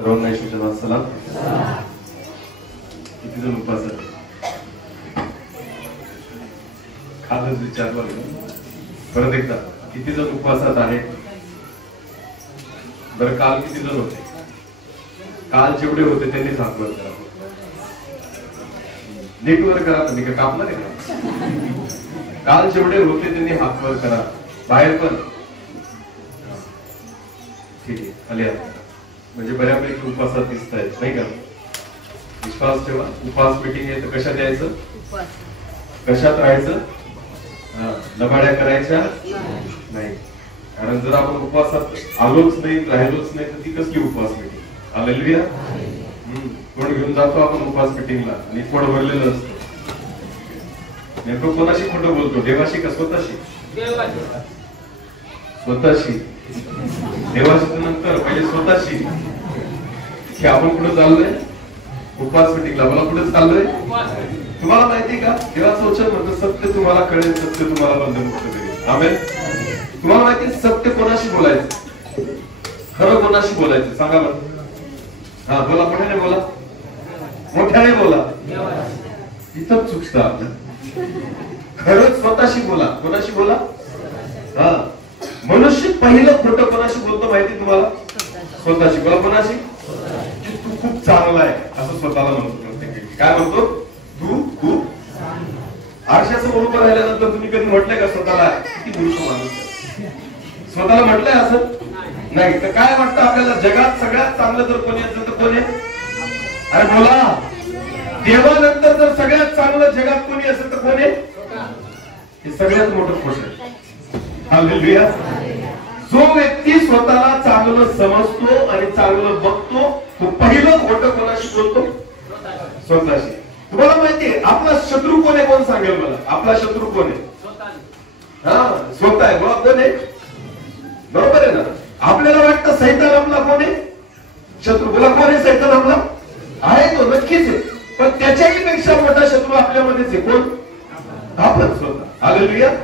सर्वांना येशूचा सलाम. किती जण उपवास आहे? कालच विचारलं परत एकदा, किती जण उपवासात आहे? बरं, काल किती जण होते? काल जेवढे होते त्यांनी हात वर करा. नेटवर करा, तुम्ही का कापला नाही का? काल जेवढे होते त्यांनी हात वर करा. बाहेर पण ठीक आहे, खाली हात. म्हणजे बऱ्यापैकी उपवासात दिसत आहेत, नाही का? विश्वास ठेवा. उपवास मीटिंग आहे तर कशात यायचं? कशात राहायचं? लबाड्या करायच्या नाही. कारण जर आपण उपवासात आलोच नाही, राहिलोच नाही तर ती कसली उपवास मीटिंग? हालेलुया. कोण घेऊन जातो आपण उपवास मीटिंगला आणि कोण भरलेलं असतं. नेमकं कोणाशी खोटं बोलतो? देवाशी का स्वतःशी? स्वतःशी. देवाशी नंतर पहिले स्वतःशी. की आपण कुठं चाललोय? उपवास मीटिंगला. मला कुठे चाललोय? तुम्हाला माहिती का, देवाचं वचन म्हणतं सत्य तुम्हाला कळेल, सत्य तुम्हाला बंधमुक्त करेल. आमेन. तुम्हाला माहिती सत्य कोणाशी बोलायचं? खरं कोणाशी बोलायचं? सांगा बरं. हा बोला, मोठ्याने बोला, मोठ्याने बोला. इथं चुकतं आपलं. खरंच स्वतःशी बोला. कोणाशी बोला? हा. मनुष्य पहिलं खोटं कोणाशी बोलतो माहिती तुम्हाला? स्वतःशी. बोला, कोणाशी? तू खूप चांगला आहे असं स्वतःला म्हणतो. काय म्हणतो? तू खूप. आरशासमोर उभं राहिल्यानंतर तुम्ही कधी म्हटलंय का स्वतःला किती मूर्ख माणूस आहे? स्वतःला म्हटलंय असं? नाही. तर काय वाटतं आपल्याला? जगात सगळ्यात चांगलं जर कोणी असेल तर कोण आहे? अरे बोला. देवानंतर जर सगळ्यात चांगलं जगात कोणी असेल तर कोण आहे? हे सगळ्यात मोठं खोट आहे. हालेलुया. जो व्यक्ती स्वतःला चांगलं समजतो आणि चांगलं बघतो तो पहिलं खोटं कोणाशी बोलतो? स्वतःशी. तुम्हाला माहितीये आपला शत्रू कोण आहे? कोण सांगेल मला? आपला शत्रू कोण आहे? हा, स्वतः आहे. कोण आहे? बरोबर आहे ना? आपल्याला वाटतं सैतान आपला कोण आहे? शत्रू. बोला, कोण आहे सैतान आपला? आहे तो, नक्कीच आहे. पण त्याच्याही पेक्षा मोठा शत्रू आपल्यामध्येच आहे. कोण? आपण स्वतः. हालेलुया.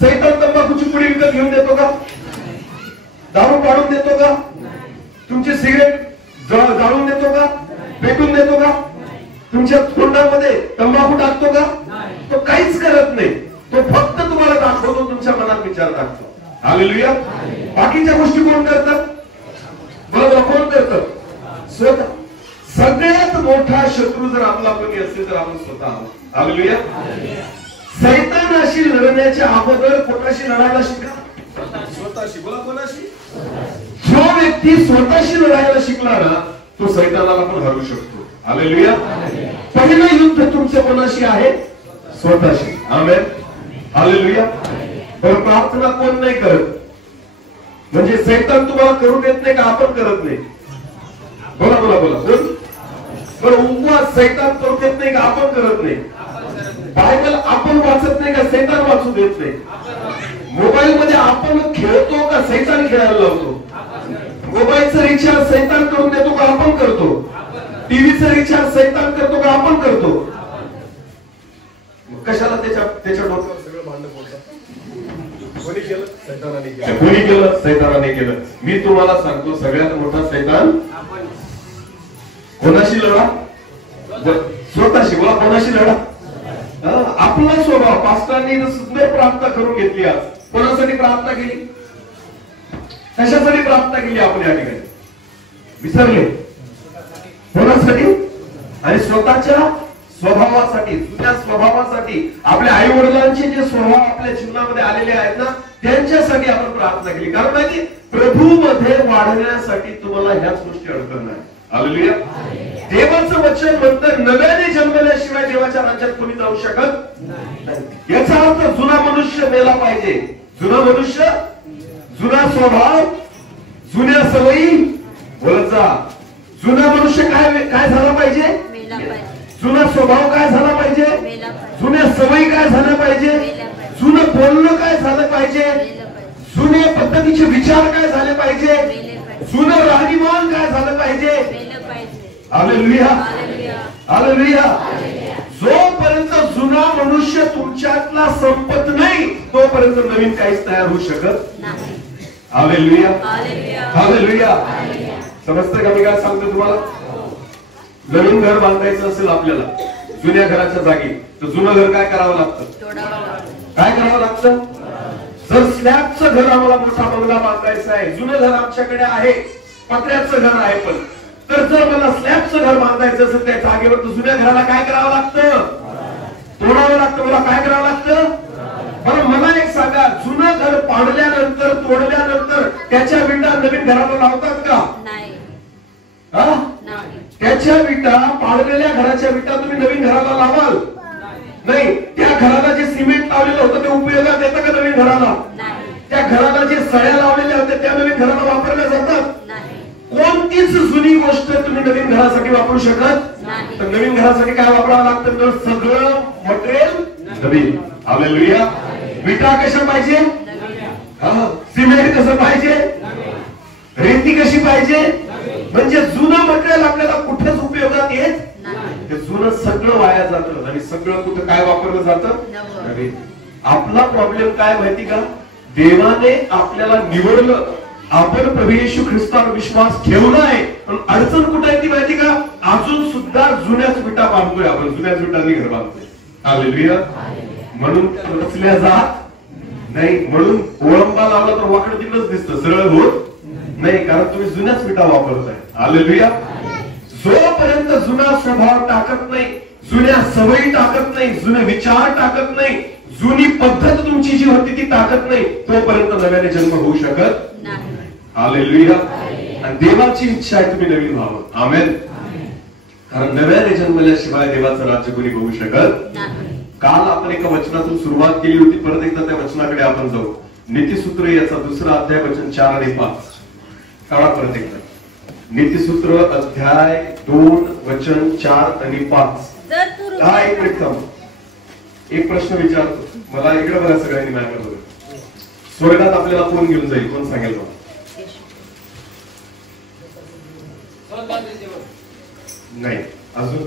सैतान तंबाखूची पुडी विकत घेऊन देतो का? दारू पाडून देतो का? तुमचे सिगरेट जाळून देतो का? पेटून देतो का? तुमच्या तोंडामध्ये तंबाखू टाकतो का? तो काहीच करत नाही. तो फक्त तुम्हाला दाखवतो, तुमच्या मनात विचार टाकतो. हालेलुया. बाकीच्या गोष्टी कोण करतात? बरोबर, कोण करतात? स्वतः. सगळ्यात मोठा शत्रू जर आपला कोणी असेल तर आपण स्वतः आहोत. हालेलुया. सैतानाशी लढण्याच्या अगोदर कोणाशी लढायला शिका? स्वतःशी. बोला, कोणाशी? जो व्यक्ती स्वतःशी लढायला शिकला ना तो सैतानाला पण हरवू शकतो. हालेलुया. पहिलं युद्ध तुमचं कोणाशी आहे? स्वतःशी. आमेन. हालेलुया. पण प्रार्थना कोण नाही करत? म्हणजे सैतान तुम्हाला करू देत नाही का आपण करत नाही? बोला बोला बोला. कोण? बरं, उपवास सैतान करू देत नाही का आपण करत नाही? बायबल आपण वाचत नाही का सैतान वाचू देत नाही? मोबाईल मध्ये आपण खेळतो का सैतान खेळायला लावतो? मोबाईलचं रिचार्ज सैतान करून देतो का आपण करतो? टीव्हीचं रिचार्ज सैतान करतो का आपण करतो? कशाला त्याच्या डोक्यावर सगळं भांडण बोलतात? कोणी केलं? सैतानाने केलं. कोणी केलं? सैतानाने केलं. मी तुम्हाला सांगतो सगळ्यात मोठा सैतान कोणाशी लढा? स्वतःशी. बोला, कोणाशी लढा? आपला स्वभाव. पास्टरांनी सुंदर प्रार्थना करून घेतली. आज कोणासाठी प्रार्थना केली? कशासाठी प्रार्थना केली आपण या ठिकाणी? विसरले? कोणासाठी? आणि स्वतःच्या स्वभावासाठी, जुन्या स्वभावासाठी. आपल्या आई वडिलांचे जे स्वभाव आपल्या जीवनामध्ये आलेले आहेत ना त्यांच्यासाठी आपण प्रार्थना केली. कारण माहिती, प्रभू मध्ये वाढण्यासाठी तुम्हाला ह्याच गोष्टी अडचण आहे. हालेलुया. देवाचं वचन म्हणतं नव्याने जन्मल्याशिवाय देवाच्या राज्यात कोणी जाऊ शकत नाही. याचा अर्थ जुना मनुष्य मेला पाहिजे. जुना मनुष्य, जुना स्वभाव, जुन्या सवयी. बोलत जा. जुना मनुष्य काय झाला पाहिजे? जुना स्वभाव काय झाला पाहिजे? जुन्या सवयी काय झाल्या पाहिजे? जुनं बोलणं काय झालं पाहिजे? जुन्या पद्धतीचे विचार काय झाले पाहिजे? जुनं राहणीमान काय झालं पाहिजे? हालेलुया. हालेलुया. जोपर्यंत जुना मनुष्य तुमच्यातला संपत नाही तोपर्यंत नवीन काहीच तयार होऊ शकत नाही. हालेलुया. हालेलुया. समजतंय का मी काय सांगतो तुम्हाला? नवीन घर बांधायचं असेल आपल्याला जुन्या घराच्या जागी, तर जुनं घर काय करावं लागतं? काय करावं लागतं? जर स्लॅबचं घर आम्हाला मोठा बंगला बांधायचा आहे, जुनं घर आमच्याकडे आहे, पत्र्याचं घर आहे, पण तर जर मला स्लॅबचं घर बांधायचं असेल त्या जागेवर, तर जुन्या घराला काय करावं लागतं? तोडावं लागतं. मला काय करावं लागतं? बरं मला एक सांगा, जुनं घर पाडल्यानंतर तोडल्यानंतर त्याच्या विटा नवीन घराला लावतात का? त्याच्या विटा, पाडलेल्या घराच्या विटा तुम्ही नवीन घराला लावाल? नाही. त्या घराला जे सिमेंट लावलेलं होतं ते उपयोगात येतं का नवीन घराला? त्या घराला जे सळ्या लावलेल्या होत्या त्या नवीन घराला वापरल्या जातात? कोणतीच जुनी गोष्ट तुम्ही नवीन घरासाठी वापरू शकत नाही. तर नवीन घरासाठी काय वापरावं लागतं? तर सगळं मटेरियल नवीन. हालेलुया. विटा कशा पाहिजे? सिमेंट कसं पाहिजे? रेती कशी पाहिजे? म्हणजे जुनं मटेरियल आपल्याला कुठेच उपयोगात येत नाही. ते जुनं सगळं वाया जातं आणि सगळं कुठं काय वापरलं जातं? नवीन. आपला प्रॉब्लेम काय माहिती का? देवाने आपल्याला निवडलं, आपण प्रभू येशू ख्रिस्तावर विश्वास ठेवलाय, पण अडचण कुठे आहे ती माहिती का? अजून सुद्धा जुन्याच विटा बांधतोय आपण, जुन्याच विटांनी घर बांधतोय. हालेलुया. म्हणून रचल्या जात नाही, म्हणून ओळंबा लावला तर वाकड तिकडच दिसतं, सरळ होत नाही, कारण तुम्ही जुन्याच विटा वापरताय. हालेलुया. जोपर्यंत जुना स्वभाव टाकत नाही, जुन्या सवयी टाकत नाही, जुने विचार टाकत नाही, जुनी पद्धत तुमची जी होती ती टाकत नाही, तोपर्यंत नव्याने जन्म होऊ शकत नाही. हालेलुया. आणि देवाची इच्छा आहे तुम्ही नवीन व्हावं. आमेन. कारण नव्याने जन्मल्याशिवाय देवाचं राज्य कोणी होऊ शकत नाही. काल आपण एका वचनातून सुरुवात केली होती, परत एकदा त्या वचनाकडे आपण जाऊ. नीतिसूत्र याचा 2 अध्याय वचन 4 आणि 5 काढा परत एकदा. नीतिसूत्र अध्याय 2 वचन 4 आणि 5. हा एक एक प्रश्न विचारतो, मला इकडे बघा सगळ्यांनी माझ्याकडे. स्वर्गात आपल्याला कोण घेऊन जाईल? कोण सांगेल मला? नाही. अजून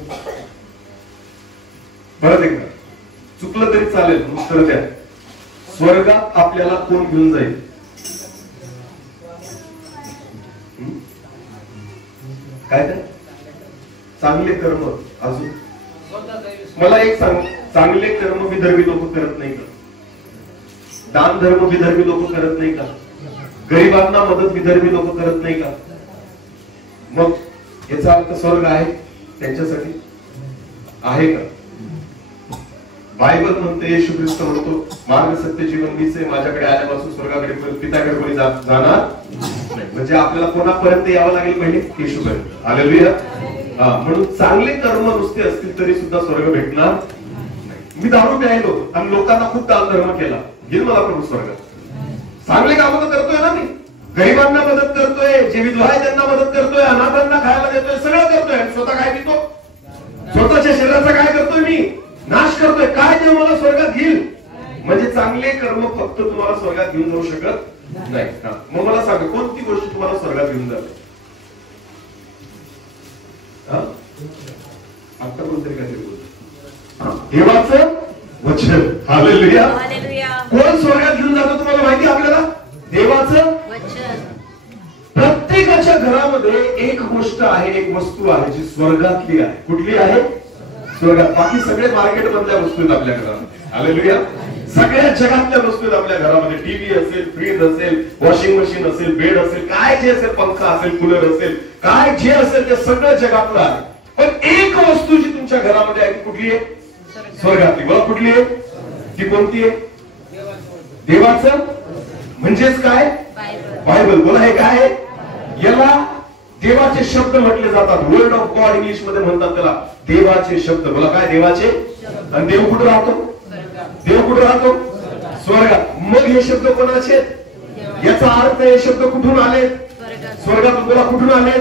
परत एकदा, चुकलं तरी चालेल, उत्तर द्या. स्वर्गात आपल्याला कोण घेऊन जाईल? काय ते? चांगले कर्म. अजून मला एक सांग, चांगले कर्म विधर्मी लोक करत नाही का? दान धर्म विधर्मी लोक करत नाही का? गरिबांना मदत विधर्मी लोक करत नाही का? मग याचा अर्थ स्वर्ग आहे त्यांच्यासाठी आहे का? बायबल म्हणते, येशू ख्रिस्त म्हणतो, मार्ग सत्य जीवन मीच आहे, माझ्याकडे आल्यापासून स्वर्गाकडे पित्याकडे कोणी जाणार नाही. म्हणजे आपल्याला कोणापर्यंत यावं लागेल? पहिले येशूपर्यंत. हालेलुया. म्हणून चांगले कर्म नुसते असतील तरी सुद्धा स्वर्ग भेटणार नाही. मी दारू प्यायलो आणि लोकांना खूप दान धर्म केला, घेईल मला प्रभू स्वर्गात. चांगले कामं तर करतोय ना मी, गरिबांना मदत करतोय, जे विधवा आहे त्यांना मदत करतोय, अनाथांना खायला देतोय, सगळं करतोय. स्वतः काय पितो? स्वतःच्या शरीराचा काय करतोय? मी नाश करतोय. काय ते मला स्वर्गात घेईल? म्हणजे चांगले कर्म फक्त तुम्हाला स्वर्गात घेऊन जाऊ शकत नाही. मग मला सांगा, कोणती गोष्ट तुम्हाला स्वर्गात घेऊन जाते? आता कोणतरी काहीतरी बोलतो. देवाचं वचन. हालेलुया. कोण स्वर्गात घेऊन जातो तुम्हाला माहिती? आपल्याला देवाचं वचन. प्रत्येकाच्या घरामध्ये एक गोष्ट आहे, एक वस्तू आहे जी स्वर्गातली आहे. कुठली आहे? स्वर्गात. बाकी सगळे मार्केट मधल्या वस्तू आहेत आपल्या घरामध्ये. हालेलुया. सगळ्या जगातल्या वस्तू आहेत आपल्या घरामध्ये. टीव्ही असेल, फ्रीज असेल, वॉशिंग मशीन असेल, बेड असेल, काय जे असेल, पंखा असेल, कूलर असेल, काय जे असेल ते सगळं जगातलं आहे. पण एक वस्तू जी तुमच्या घरामध्ये आहे ती कुठली आहे? स्वर्गातली. बघा कुठली आहे ती? कोणती आहे? देवाचं. म्हणजेच काय? बायबल. बोला हे काय आहे? याला देवाचे शब्द म्हटले जातात. वर्ड ऑफ गॉड इंग्लिश मध्ये म्हणतात त्याला. देवाचे शब्द. बोला काय? देवाचे. आणि देव कुठे राहतो? देव कुठे राहतो? स्वर्गात. मग हे शब्द कोणाचे? याचा अर्थ हे शब्द कुठून आले? स्वर्गातून. बोला कुठून आले?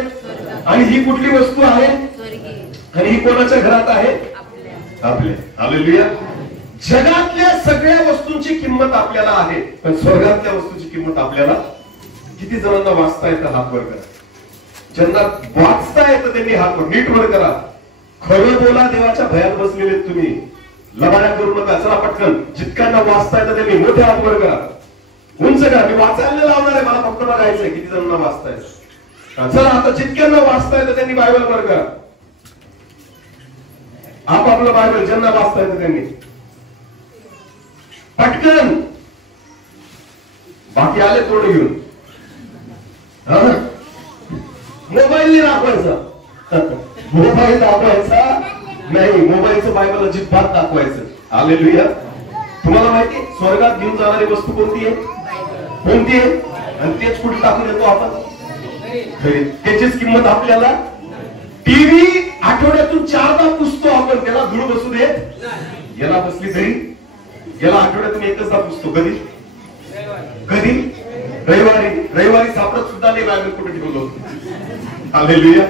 आणि ही कुठली वस्तू आहे? आणि ही कोणाच्या घरात आहे? आपल्या. हालेलुया. जगातल्या सगळ्या वस्तूंची किंमत आपल्याला आहे, पण स्वर्गातल्या वस्तूची किंमत आपल्याला. किती जणांना वाचता येतं? हात वर करा. ज्यांना वाचता येतं त्यांनी हात वर नीट वर करा. खरं बोला, देवाच्या भयात बसलेले तुम्ही. लबाड्या करू नका. चला पटकन. जितक्यांना वाचता येतं त्यांनी मोठे हात वर करा. उंच करा. मी वाचायला लावणार आहे, मला फक्त बघायचंय किती जणांना वाचता येतं. चला आता जितक्यांना वाचता येतं त्यांनी बायबल वर करा. आपापलं बायबल ज्यांना वाचता येतं त्यांनी पटकन. बाकी आले तोड घेऊन. मोबाईल दाखवायचा, मोबाईल दाखवायचा नाही, मोबाईलचं बायबल अजिबात दाखवायचं. हालेलुया. तुम्हाला माहिती स्वर्गात घेऊन जाणारी वस्तू कोणती आहे? कोणती आहे? आणि तेच कुठे टाकून येतो आपण घरी. त्याचीच किंमत आपल्याला. टीव्ही आठवड्यातून 4दा पुसतो आपण, त्याला धूळ बसू देत. याला बसली तरी याला आठवड्यातून एकचदा पुसतो. कधी कधी? रविवारी. रविवारी सापडत सुद्धा नाही बायबल कुठे ठेवलं होतं. हालेलुया.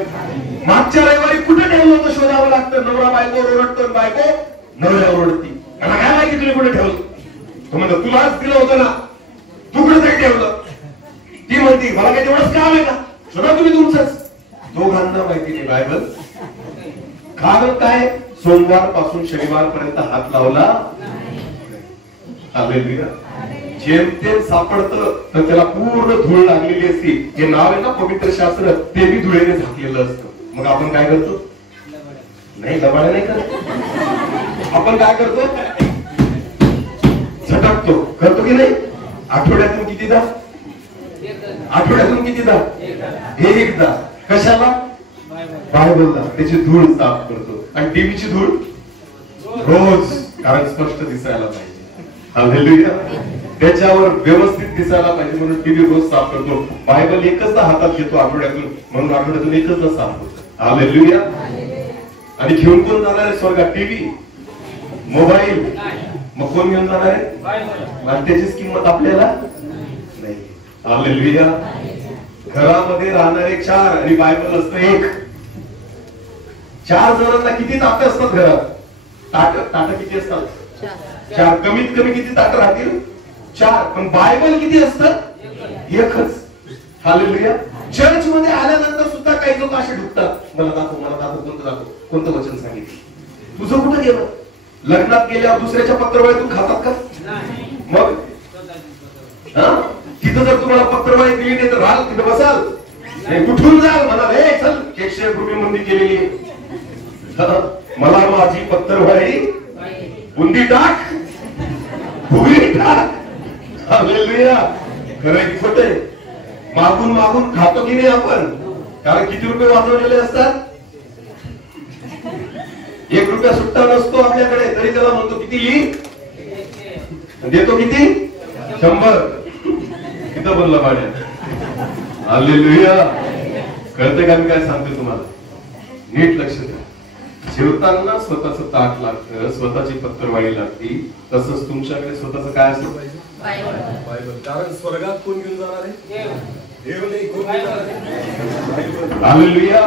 मागच्या रविवारी कुठे ठेवलं होतं शोधावं लागतं. नवरा बायकोवर ओरडतो, बायको नवऱ्यावर ओरडती. मला काय माहिती तुम्ही कुठे ठेवलं? तो म्हणतो तुलाच दिलं होतं ना, तू कुठे तरी ठेवलं. ती म्हणती मला काय तेवढंच काम आहे का, शोधा तुम्ही तुमचंच. दोघांना माहिती नाही बायबल. कारण काय? सोमवार पासून शनिवार पर्यंत हात लावला. हालेलुया. जेमतेम सापडतं तर त्याला पूर्ण धूळ लागलेली असते. हे नाव आहे ना पवित्र शास्त्र, ते बी धुळेने झाकलेलं असतं. मग आपण काय करतो? नाही, लबाड्या नाही करत. आपण काय करतो? झटकतो. करतो की नाही? आठवड्यातून कितीदा? आठवड्यातून कितीदा? एकदा. कशाला? बायबलला. त्याची धूळ साफ करतो. आणि टीव्हीची धूळ रोज, कारण स्पष्ट दिसायला पाहिजे. हालेलुया. त्याच्यावर व्यवस्थित दिसायला पाहिजे म्हणून टीव्ही रोज साफ करतो. बायबल एकचदा हातात घेतो आठवड्यातून, म्हणून आठवड्यातून एकचदा साफ होतो. हालेलुया. आणि घेऊन कोण जाणार आहे स्वर्गात? TV, mobile. मग कोण घेऊन जाणार आहे? आणि त्याचीच किंमत आपल्याला नाही. हालेलुया. घरामध्ये राहणारे 4 आणि बायबल असतं 1. 4 जणांना किती ताटं असतात घरात? ताटं किती असतात? 4. कमीत कमी किती ताटं राहतील? 4. पण बायबल किती असतं? 1च. हालेलुया. चर्च मध्ये आल्यानंतर सुद्धा काही लोक असे ढुकतात, मला दाखव, मला दाखव, कोणतं दाखव, कोणतं वचन सांगितलं. तुझं कुठं गेलं? लग्नात गेल्यावर दुसऱ्याच्या पत्रवाळीतून खातात का? मग तिथं जर तुम्हाला पत्रवाळी दिली नाही तर राहाल तिथं बसाल? नाही, कुठून जाल? म्हणा हे चल 100 रुपये मंदी केलेली. मला माझी पत्रवाळी बुंदी टाक, फुगडी टाक. हालेलुया. खरं की खोटं? मागून मागून खातो की नाही आपण? कारण किती रुपये वाजवलेले असतात? 1 रुपया सुट्टा नसतो आपल्याकडे, तरी त्याला म्हणतो किती देतो? किती? 100. किती बोलला भाड्या? हालेलुया. कळते का मी काय सांगतो तुम्हाला? नीट लक्ष द्या. जेवताना स्वतःचं ताट लागतं, स्वतःची पत्रवाळी लागती. तसंच तुमच्याकडे स्वतःचं काय असलं पाहिजे? बायबल. कारण स्वर्गात कोण घेऊन जाणार आहे? देव नाही, कोण घेऊन जाणार आहे? हालेलुया.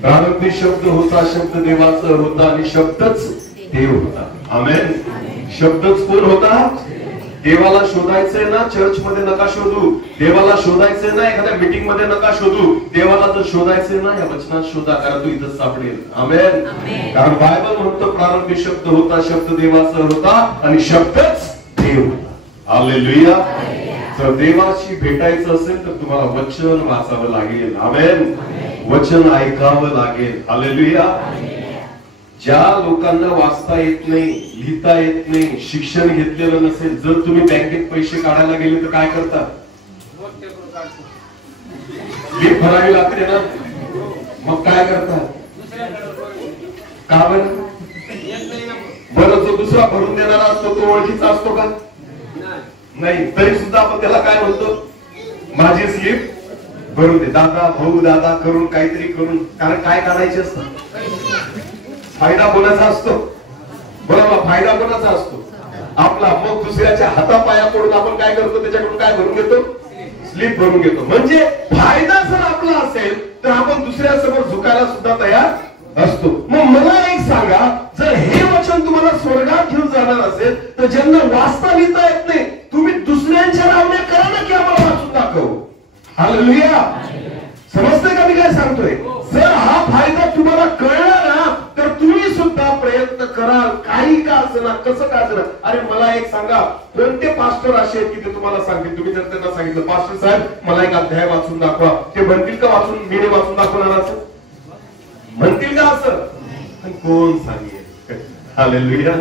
प्रारंभी शब्द होता, शब्द देवाचा होता आणि शब्दच देव होता. आमेन. शब्दच कोण होता? देवाला शोधायचंय ना, चर्च मध्ये नका शोधू. देवाला शोधायचंय ना, एखाद्या मीटिंग मध्ये नका शोधू. देवाला जर शोधायचंय ना, या वचनात शोधा, कारण तो इथं सापडेल. आमेन. कारण बायबल म्हणतो प्रारंभी शब्द होता, शब्द देवाचा होता आणि शब्दच देव होता. हालेलुया. जर देवाशी भेटायचं असेल तर तुम्हाला वचन वाचावं लागेल. आमेन. वचन ऐकावं लागेल. हालेलुया. ज्या लोकांना वाचता येत नाही, लिहिता येत नाही, शिक्षण घेतलेलं नसेल, जर तुम्ही बँकेत पैसे काढायला गेले तर काय करता? स्लिप भरावी लागते ना. मग काय करता? का बरं? बरं, जो दुसरा भरून देणारा असतो तो ओळखीचा असतो का? नाही. तरी सुद्धा आपण त्याला काय म्हणतो? माझी स्लिप भरून दे. दादा, भाऊ, दादा करून काहीतरी करून. कारण काय काढायचे असतं? फायदा कोणाचा असतो? बरोबर. फायदा कोणाचा असतो? आपला. मग दुसऱ्याच्या हातापाया पडून आपण काय करतो? त्याच्याकडून काय भरून घेतो? स्लिप भरून घेतो. म्हणजे फायदा जर आपला असेल तर आपण दुसऱ्यासमोर झुकायला सुद्धा तयार असतो. मग मला एक सांगा, जर हे वचन तुम्हाला स्वर्गात घेऊन जाणार असेल तर ज्यांना वाचता लिहिता येत नाही, तुम्ही दुसऱ्यांच्या नावाने करा ना की आम्हाला वाचून दाखव. हालेलुया. समजतंय का मी काय सांगतोय? जर हा फायदा तुम्हाला कळला ना तर तुम्ही सुद्धा प्रयत्न कराल, काही का असना, कसं का असना. अरे मला एक सांगा, कोणते पास्टर असे आहेत की ते तुम्हाला सांगतील, तुम्ही जर त्यांना सांगितलं पास्टर साहेब मला एक अध्याय वाचून दाखवा, ते म्हणतील का वाचून, मी वाचून दाखवणार असं म्हणतील का असं? कोण सांगेल? हालेलुया.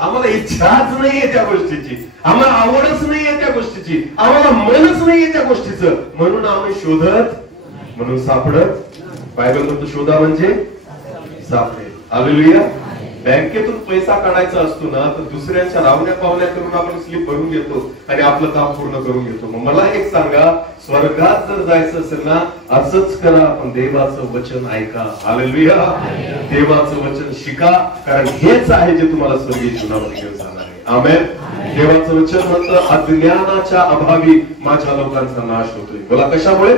आम्हाला इच्छाच नाहीये त्या गोष्टीची, आम्हाला आवडच नाहीये त्या गोष्टीची, आम्हाला मनच नाहीये त्या गोष्टीचं, म्हणून आम्ही शोधत, म्हणून सापडत. बायबल म्हणतो शोधा म्हणजे सापडेल. हालेलुया. बँकेतून पैसा काढायचा असतो ना, तर दुसऱ्याच्या रावण्या पावण्या करून आपण स्लिप भरून घेतो आणि आपलं काम पूर्ण करून घेतो. मग मला एक सांगा, स्वर्गात जर जायचं असेल ना, असंच करा, पण देवाचं वचन ऐका. हालेलुया. देवाचं वचन शिका, कारण हेच आहे जे तुम्हाला स्वर्गीय जीवनामध्ये घेऊन जाणार आहे. आमेन. देवाचं वचन म्हणतं अज्ञानाच्या अभावी माझ्या लोकांचा नाश होतोय. बोला कशामुळे?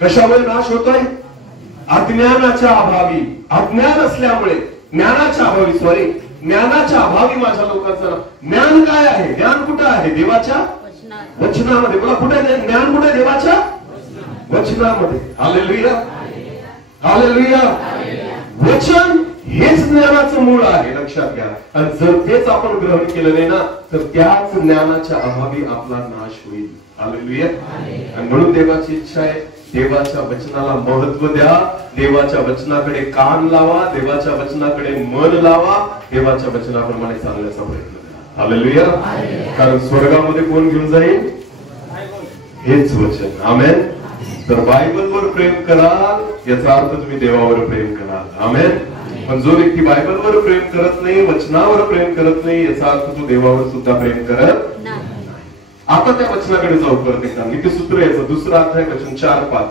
कशामुळे नाश होतोय? अज्ञानाच्या अभावी. अज्ञान असल्यामुळे, ज्ञानाच्या अभावी, ज्ञानाच्या अभावी माझ्या लोकांचं. ज्ञान काय आहे? ज्ञान कुठं आहे? देवाच्या वचनामध्ये. बोला कुठे ज्ञान? कुठे? देवाच्या वचनामध्ये. हालेलुया. हालेलुया. वचन हेच ज्ञानाचं मूळ आहे, लक्षात घ्या. आणि जर तेच आपण ग्रहण केलं नाही ना, तर त्याच ज्ञानाच्या अभावी आपला नाश होईल. हालेलुया. आणि म्हणून देवाची इच्छा आहे, देवाच्या वचनाला महत्व द्या, देवाच्या वचनाकडे कान लावा, देवाच्या वचनाकडे मन लावा, देवाच्या वचनाप्रमाणे चालण्याचा प्रयत्न करा. हालेलुया. कारण स्वर्गामध्ये कोण घेऊन जाईल? हेच वचन. आमेन. तर बायबलवर प्रेम कराल याचा अर्थ तुम्ही देवावर प्रेम कराल. आमेन. पण जो व्यक्ती बायबलवर प्रेम करत नाही, वचनावर प्रेम करत नाही, याचा अर्थ तो देवावर सुद्धा प्रेम करत नाही. आता त्या वचनाकडे जाऊ परत एकदा. नीतिसूत्र याचं दुसरा अध्याय वचन 4-5.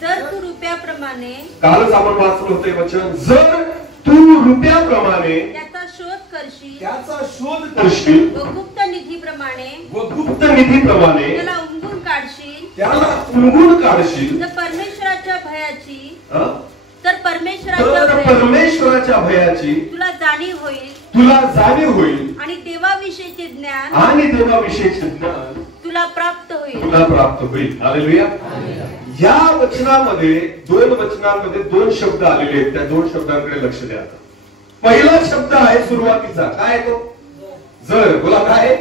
जर तू रुपयाप्रमाणे, कालच आपण वाचलं होतं वचन, जर तू रुपयाप्रमाणे त्याचा शोध करशील व गुप्त निधीप्रमाणे त्याला उमगून काढशील, तर परमेश्वराच्या भयाची तुला जाणीव होईल आणि देवाविषयीचे ज्ञान तुला प्राप्त होईल. हालेलुया. या वचनामध्ये दोन शब्द आलेले आहेत. त्या दोन शब्दांकडे लक्ष द्या. पहिला शब्द आहे सुरुवातीचा, काय तो? जर. बोला काय?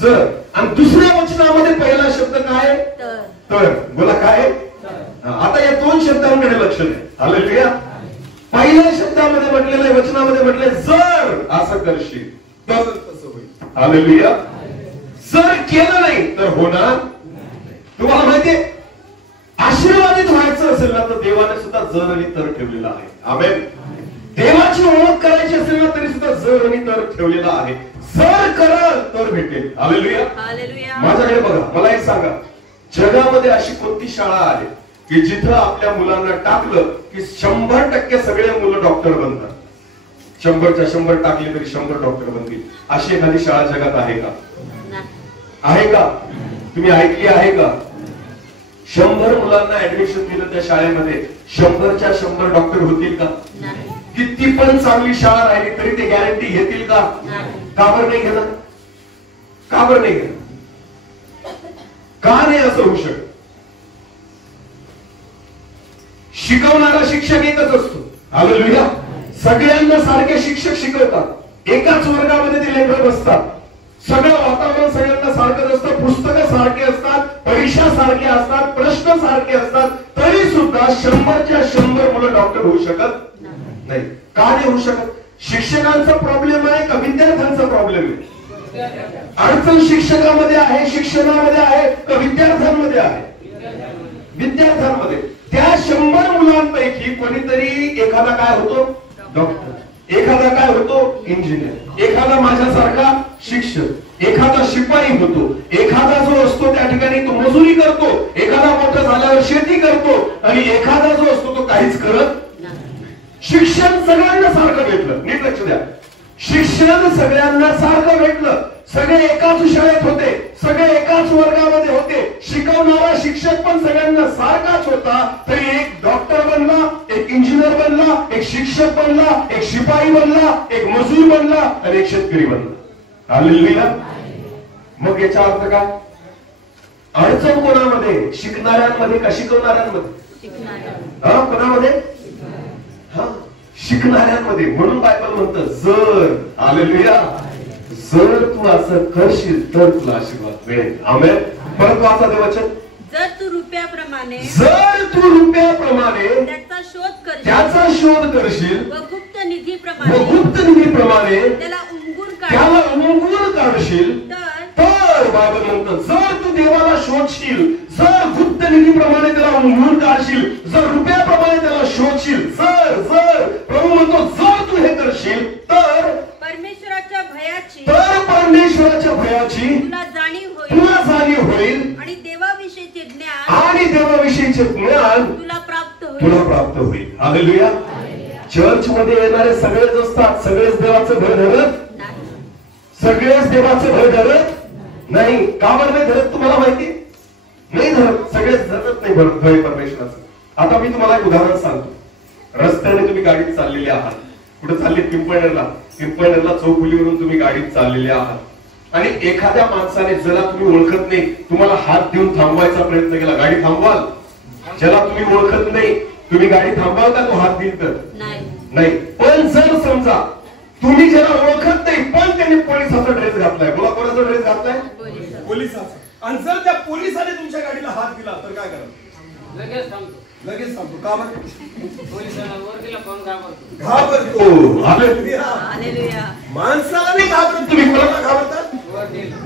जर. आणि दुसऱ्या वचनामध्ये पहिला शब्द काय? तर. बोला काय? आता या दोन शब्दांकडे लक्ष द्या. हालेलुया. पहिल्या शब्दामध्ये म्हटलेलं आहे, वचनामध्ये म्हटलंय जर असं करशील तर तसं होईल. हालेलुया. जर केलं नाही तर होणार. तुम्हाला माहितीये, आशीर्वादित व्हायचं असेल ना, तर देवाने सुद्धा जर आणि तर ठेवलेला आहे. आमेन. देवाची ओळख करायची असेल ना, तरी सुद्धा जर आणि तर ठेवलेला आहे. जर कराल तर भेटेल. हालेलुया. माझ्याकडे बघा, मला एक सांगा, जगामध्ये अशी कोणती शाळा आहे की जिथं आपल्या मुलांना टाकलं की 100% सगळे मुलं डॉक्टर बनतात? 100च्या 100 टाकले तरी 100 डॉक्टर बनतील. अशी एखादी शाळा जगात आहे का? आहे का? तुम्ही ऐकली आहे का? 100 मुलांना ऍडमिशन दिलं त्या शाळेमध्ये, 100च्या 100 डॉक्टर होतील का? किती पण चांगली शाळा राहिली तरी ते गॅरंटी घेतील का? का बरं नाही घेणार? का बरं नाही घेणार? का नाही असं होऊ शकत? शिकवणारा शिक्षक एकच असतो. हालेलुया. सगळ्यांना सारखे शिक्षक शिकवतात, एकाच वर्गामध्ये ते लेकरं बसतात, सगळं वातावरण सगळ्यांना सारखं असतं, पुस्तकं सारखी असतात, परीक्षा सारख्या असतात, प्रश्न सारखे असतात, तरी सुद्धा 100च्या 100 मुलं डॉक्टर होऊ शकत नाही. का नाही होऊ शकत? शिक्षकांचा प्रॉब्लेम आहे का विद्यार्थ्यांचा प्रॉब्लेम आहे? अडचण शिक्षकामध्ये आहे, शिक्षणामध्ये आहे का विद्यार्थ्यांमध्ये आहे? विद्यार्थ्यांमध्ये. त्या 100 मुलांपैकी कोणीतरी एखादा काय होतो? डॉक्टर. एखादा काय होतो? इंजिनियर. एखादा माझ्यासारखा शिक्षक. एखादा शिपाई होतो. एखादा जो असतो त्या ठिकाणी तो मजुरी करतो. एखादा मोठा झाल्यावर शेती करतो. आणि एखादा जो असतो तो काहीच करत. शिक्षण सगळ्यांना सारखं भेटलं. नीट लक्ष द्या. शिक्षण सगळ्यांना सारखं भेटलं. सगळे एकाच शाळेत होते, सगळे एकाच वर्गामध्ये होते. शिकवणारा शिक्षक पण सगळ्यांना सारखाच होता. तरी एक डॉक्टर बनला, एक इंजिनियर बनला, एक शिक्षक बनला, एक शिपाई बनला, एक मजूर बनला आणि एक शेतकरी बनला. हालेलुया. मग याचा अर्थ काय? अडचण कोणामध्ये? शिकणाऱ्यांमध्ये का शिकवणाऱ्यांमध्ये? कोणामध्ये? शिकणाऱ्यांमध्ये. म्हणून बायबल म्हणतं जर, हालेलुया, जर तू असं करशील तर तुला आशीर्वाद मिळेल. आमेन. परत वाचा ते वचन. जर तू रुपयाप्रमाणे त्याचा शोध करशील व गुप्त निधीप्रमाणे त्याला उंगून काढशील तर बायबल म्हणतं जर तू देवाला शोधशील, जर गुप्त निधीप्रमाणे त्याला उंगून काढशील, जर रुपयाप्रमाणे त्याला शोधशील, जर प्रभू म्हणतो जर तू हे करशील तर परमेश्वराच्या भयाची तुला जाणीव होईल आणि देवाविषयीचे ज्ञान तुला प्राप्त होईल. हालेलुया. चर्च मध्ये येणारे सगळेच असतात, सगळेच देवाचं भय धरत, सगळेच देवाचं भय धरत नाही. का बरं नाही धरत तुम्हाला माहिती नाही? धरत, सगळेच धरत नाही भय परमेश्वराचं. आता मी तुम्हाला एक उदाहरण सांगतो. रस्त्याने तुम्ही गाडीत चाललेले आहात, कुठे चालले? पिंपळनेरला चौफुलीवरून तुम्ही गाडीत चाललेले आहात आणि एखाद्या माणसाने, ज्याला तुम्ही ओळखत नाही, तुम्हाला हात देऊन थांबवायचा प्रयत्न केला. गाडी थांबवाल? ज्याला तुम्ही ओळखत नाही तुम्ही गाडी थांबवाल का? तो हात देईल तर नाही. पण जर समजा तुम्ही ज्याला ओळखत नाही पण त्याने पोलिसाचा ड्रेस घातलाय, बोला कोणाचा ड्रेस घातलाय? पोलिसाचा. आणि जर त्या पोलिसाने तुमच्या गाडीला हात दिला तर काय कराल? लगेच थांबतो. का बरं? घाबरतो. माणसाला नाही घाबरत, तुम्ही कोणाला घाबरतात?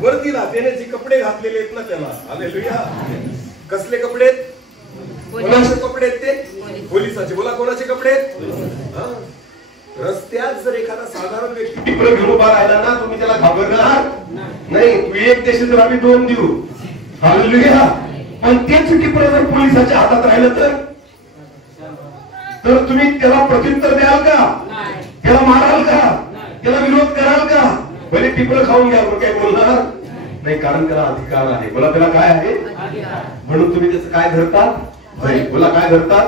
वरतीला. त्याने जे कपडे घातलेले आहेत ना त्याला. हालेलुया. कसले कपडे आहेत? कोणाचे कपडे आहेत ते? पोलिसाचे. बोला कोणाचे कपडे आहेत? रस्त्यात जर एखादा साधारण व्यक्ती टिपर घेऊन उभा राहिला ना, तुम्ही त्याला घाबरणार नाही. तू एक देशील तर आम्ही दोन देऊ. हालेलुया. पण तेच टिपर जर पोलिसाच्या हातात राहिलं तर तुम्ही त्याला प्रत्युत्तर द्याल का? त्याला माराल का? त्याला विरोध कराल का? भले टिपर खाऊन घ्या, पण काही बोलणार नाही, कारण त्याला अधिकार आहे. बोला त्याला काय आहे? म्हणून तुम्ही त्याचं काय धरतात? भय. बोला काय धरतात?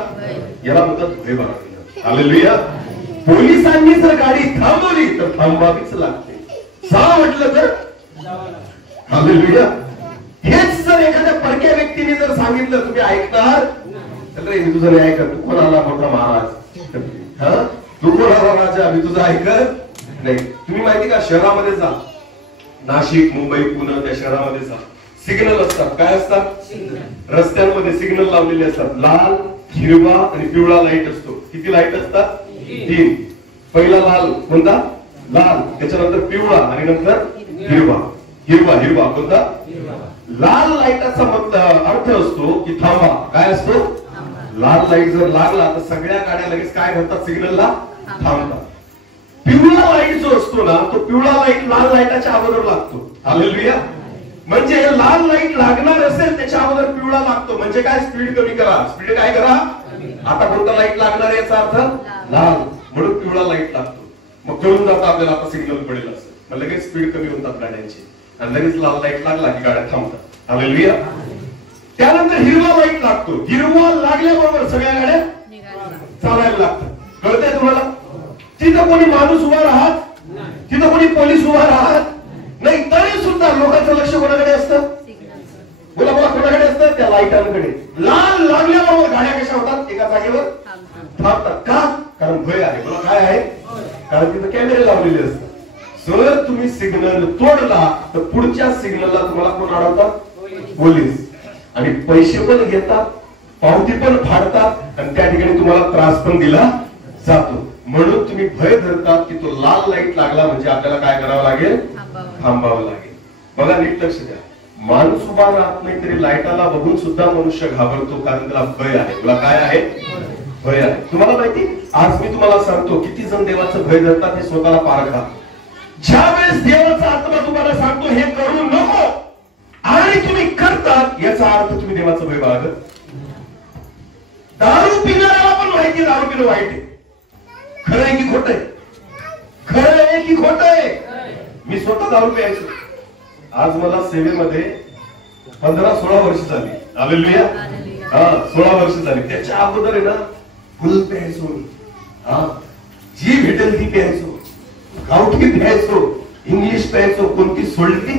याला म्हणतात भय बाळगणं. हालेलुया. पोलिसांनी जर गाडी थांबवली तर थांबवावीच लागते. जा म्हटलं तर हालेलुया. हेच जर एखाद्या परक्या व्यक्तीने जर सांगितलं तुम्ही ऐकणार तर मी तुझं नाही ऐकत. तू कोणाला मोठा महाराज, तू कोणाला राजा, मी तुझं ऐकत नाही. तुम्ही माहिती का, शहरामध्ये जा, नाशिक, मुंबई, पुणे, त्या शहरामध्ये जा, सिग्नल असतात. काय असतात? रस्त्यांमध्ये सिग्नल लावलेले असतात. लाल, हिरवा आणि पिवळा लाईट असतो. किती लाईट असतात? 3. पहिला लाल कोणता? लाल. त्याच्यानंतर पिवळा आणि नंतर हिरवा. हिरवा कोणता? लाल लाईटाचा अर्थ असतो की थांबा. काय असतो? लाल लाईट जर लागला तर सगळ्या गाड्या लगेच काय करतात? सिग्नलला थांबतात. पिवळा लाईट जो असतो ना, तो पिवळा लाईट लाल लाईटाच्या अगोदर लागतो. हालेलुया. म्हणजे लाल लाईट लागणार असेल त्याच्या अगोदर पिवळा लागतो. म्हणजे काय? स्पीड कमी करा. स्पीड काय करा? आता कोणता लाईट लागणार याचा अर्थ लाल, म्हणून पिवळा लाईट लागतो. मग कळून जातं आपल्याला आता सिग्नल पडेल असं. मग लगेच स्पीड कमी होतात गाड्यांची आणि लगेच लाल लाईट लागला की गाड्या थांबतात. हालेलुया. त्यानंतर हिरवा लाईट लागतो. हिरवा लागल्याबरोबर सगळ्या गाड्या चालायला लागतात. कळतंय तुम्हाला? तिथं कोणी माणूस उभा राहत, तिथं कोणी पोलीस उभा राहत नाही, तरी सुद्धा लोकांचं लक्ष कोणाकडे असतं? बोला कोणाकडे असतं? त्या लाईटांकडे. लाल लागल्याबरोबर गाड्या कशा होतात? एका जागेवर थांबतात. का? कारण भय आहे. बोला काय आहे? कारण तिथं कॅमेरे लावलेले असतात. जर तुम्ही सिग्नल तोडला तर पुढच्या सिग्नलला तुम्हाला कोण अडवतात? पोलीस. आणि पैसे पण घेतात, पावती पण फाडतात आणि त्या ठिकाणी तुम्हाला त्रास पण दिला जातो. म्हणून तुम्ही भय धरतात की तो लाल लाईट लागला म्हणजे आपल्याला काय करावं लागेल? थांबावं लागेल. बघा नीट लक्ष द्या. माणूस उभा राहत नाही तरी लाईटाला बघून सुद्धा मनुष्य घाबरतो, कारण त्याला भय आहे. तुला काय आहे? भय आहे. तुम्हाला माहिती, आज मी तुम्हाला सांगतो किती जण देवाचं भय धरतात हे स्वतःला पारखा. ज्या वेळेस देवाचा आत्मा तुम्हाला सांगतो हे करू नको आणि तुम्ही करतात, याचा अर्थ तुम्ही देवाचं भय बाळगत. दारू पिणाऱ्याला पण माहिती दारू पिणं वाईट आहे. खरं आहे की खोट आहे? खरं आहे की खोट आहे? मी स्वतः दारू प्यायचो. आज मला सेवेमध्ये 15-16 वर्ष झाली. हालेलुया. 16 वर्ष झाली. त्याच्या अगोदर आहे ना फुल प्यायचो मी. जी भेटेल ती प्यायचो, गावठी प्यायचो, इंग्लिश प्यायचो, कोणती सोडली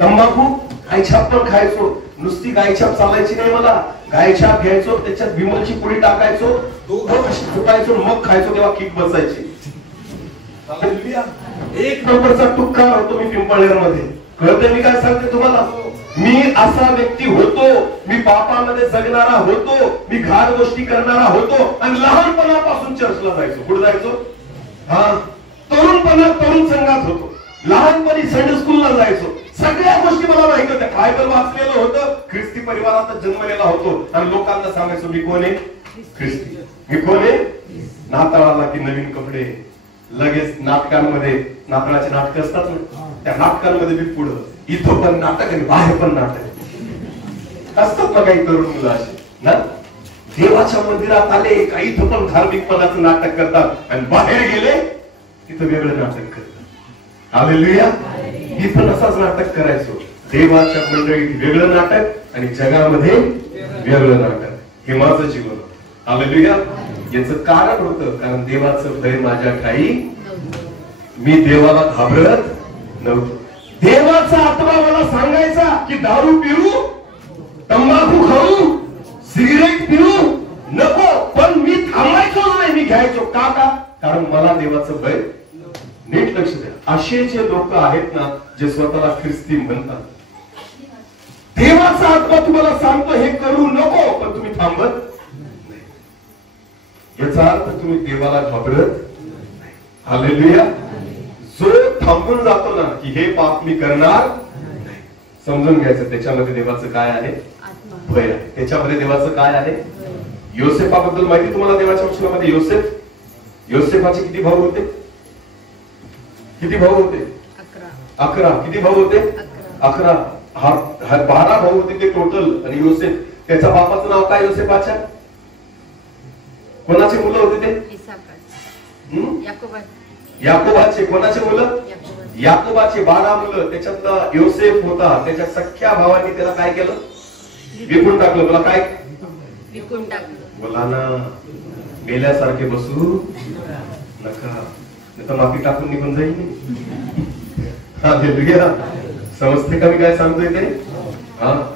तंबाखू आणि छप्पन खायचो. नुसती गायछाप चालायची नाही मला. गायछाप घ्यायचो, त्याच्यात विमलची पुडी टाकायचो, दोघं अशी फुटायचो, मग खायचो, तेव्हा किक बसायची. एक नंबरचा टुक्का होतो मी पिंपळनेर मध्ये. कळते मी काय सांगते तुम्हाला? मी असा व्यक्ती होतो, मी पापामध्ये जगणारा होतो, मी घाण गोष्टी करणारा होतो, आणि लहानपणापासून चर्चला जायचो. कुठे जायचो? हा, तरुणपणात तरुण संघात होतो, लहानपणी संडे स्कूलला जायचो. सगळ्या गोष्टी मला माहित होत्या. बायबल वाचलेलं होतं, ख्रिस्ती परिवारात जन्मलेला होतो, आणि लोकांना सांगायचो मी कोण आहे? ख्रिस्ती. मी कोण आहे? नाताळाला की नवीन कपडे, लगेच नाटकांमध्ये, नाताळाचे नाटक असतात ना, त्या नाटकांमध्ये मी पुढं, इथं पण नाटक आणि बाहेर पण नाटक असतात ना काही तरुण मुलं असे ना. देवाच्या मंदिरात आले का इथं पण धार्मिकपणाचं नाटक करतात, आणि बाहेर गेले तिथं वेगळं नाटक करतात. हालेलुया. मी पण असाच नाटक करायचो. देवाच्या मंडळीत वेगळं नाटक आणि जगामध्ये वेगळं नाटक. हे माझं जीवन होतं. हालेलुया. याचं कारण होतं कारण देवाचं भय माझ्या ठाई. मी देवाला घाबरत नव्हतो. देवाचा आत्मा मला सांगायचा की दारू पिऊ, तंबाखू खाऊ, सिगरेट पिऊ नको, पण मी थांबायचो नाही, मी घ्यायचो. का? कारण मला देवाचं भय. नीट लक्ष द्या, असे जे लोक आहेत ना जे स्वतःला ख्रिस्ती म्हणतात, देवाचा आत्मा तुम्हाला सांगतो हे करू नको, पण तुम्ही थांबत नाही. याचा अर्थ तुम्ही देवाला घाबरत नाही. हालेलुया. जो थांबून जातो ना की हे पाप मी करणार नाही, समजून घ्यायचं त्याच्यामध्ये देवाचं काय आहे? भय आहे. त्याच्यामध्ये देवाचं काय आहे? योसेफाबद्दल माहिती तुम्हाला देवाच्या वचनामध्ये? योसेफाचे किती भाऊ होते? किती भाऊ होते? 11. किती भाऊ होते? 11. 12 भाऊ होते ते टोटल. आणि योसेफ, त्याच्या बापाचं नाव काय योसेफाच्या? कोणाची मुलं होते ते? याकोबाचे. कोणाचे मुलं? याकोबाचे 12 मुलं. त्याच्यातला योसेफ होता. त्याच्या सख्या भावांनी त्याला काय केलं? विकून टाकलं. बोला काय? विकून टाकलं. बोला ना, मेल्यासारखे बसू नका, तर माती टाकून निघून जाईल. समजते का मी काय सांगतोय ते?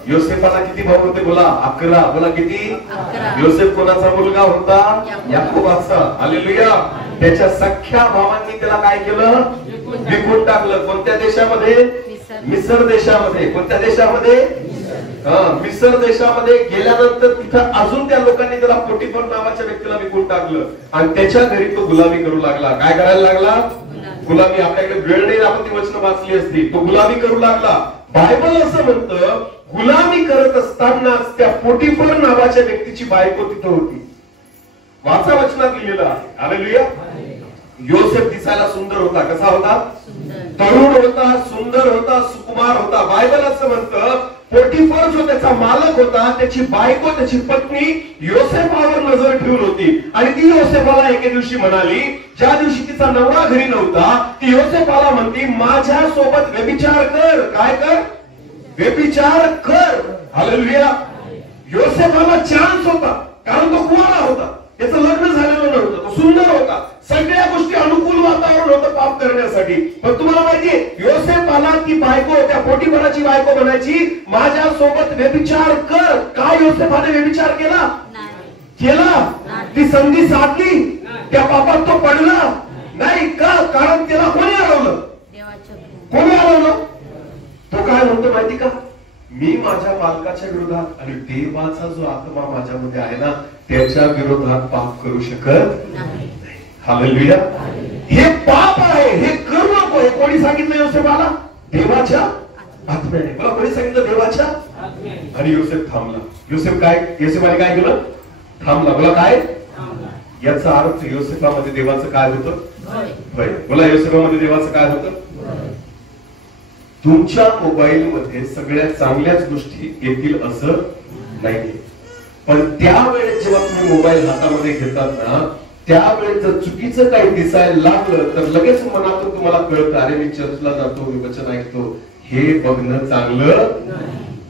योसेफाला किती भाऊ होते? बोला 11. बोला किती? योसेफ कोणाचा मुलगा होता? याकोबाचा. हालेलुया. त्याच्या सख्या भावांनी त्याला काय केलं? विकून टाकलं. कोणत्या देशामध्ये? मिसर देशामध्ये. कोणत्या देशामध्ये? मिसर देशामध्ये गेल्यानंतर तिथं अजून त्या लोकांनी त्याला पोटिफर नावाच्या व्यक्तीला विकून टाकलं, आणि त्याच्या घरी तो गुलामी करू लागला. काय करायला लागला? गुलामी. आपल्याकडे वेळ नाही, आपण ती वचनं वाचली असती. तो गुलामी करू लागला. बायबल असं म्हणतं, गुलामी करत असतानाच त्या पोटिफर नावाच्या व्यक्तीची बायको तिथं होती. वाचा, वचनात लिहिलेलं आहे. हालेलुया. योसेफ दिसायला सुंदर होता. कसा होता? तरुण होता, सुंदर होता, सुकुमार होता. बायबल असं म्हणतं, पोटिफर जो त्याचा मालक होता, त्याची बायको, त्याची पत्नी योसेफावर नजर ठेवून होती. आणि ती योसेफाला एके दिवशी म्हणाली, ज्या दिवशी तिचा नवरा घरी नव्हता, ती योसेफाला म्हणती, माझ्या सोबत व्यभिचार कर. काय कर? व्यभिचार कर. हालेलुया. योसेफाला चान्स होता, कारण तो कुवारा होता, त्याचं लग्न झालेलं नव्हतं, तो सुंदर होता, सगळ्या गोष्टी अनुकूल वातावरण होतं पाप करण्यासाठी. पण तुम्हाला माहितीये, योसेफाला ती बायको, त्या पोटिफराची बायको म्हणायची, माझ्या सोबत व्यभिचार कर. काय योसेफाने व्यभिचार केला? ती संधी साधली, त्या पापात तो पडला नाही का? कारण त्याला कोणी अडवलं? कोणी अडवलं? तो काय म्हणतो माहिती का? मी माझ्या मालकाच्या विरोधात आणि देवाचा जो आत्मा माझ्यामध्ये आहे ना त्याच्या विरोधात पाप करू शकत नाही. हालेलुया. हे पाप आहे, हे करू नको. हे कोणी सांगितलं योसेफाला? देवाच्या आत्म्याने. मला कोणी सांगितलं? देवाच्या. आणि योसेफ थांबला. योसेफाने काय केलं? थांबला. बोला काय? याचा अर्थ योसेफामध्ये देवाचं काय होतं? भय. बोला, योसेफामध्ये देवाचं काय होतं? तुमच्या मोबाईल मध्ये सगळ्या चांगल्याच गोष्टी येतील असं नाही, पण त्यावेळेस जेव्हा तुम्ही मोबाईल हातामध्ये घेतात ना, त्यावेळेस जर चुकीचं काही दिसायला लागलं तर लगेच मनातून तुम्हाला कळतं, अरे मी चर्चला जातो, मी वचन ऐकतो, हे बघणं चांगलं.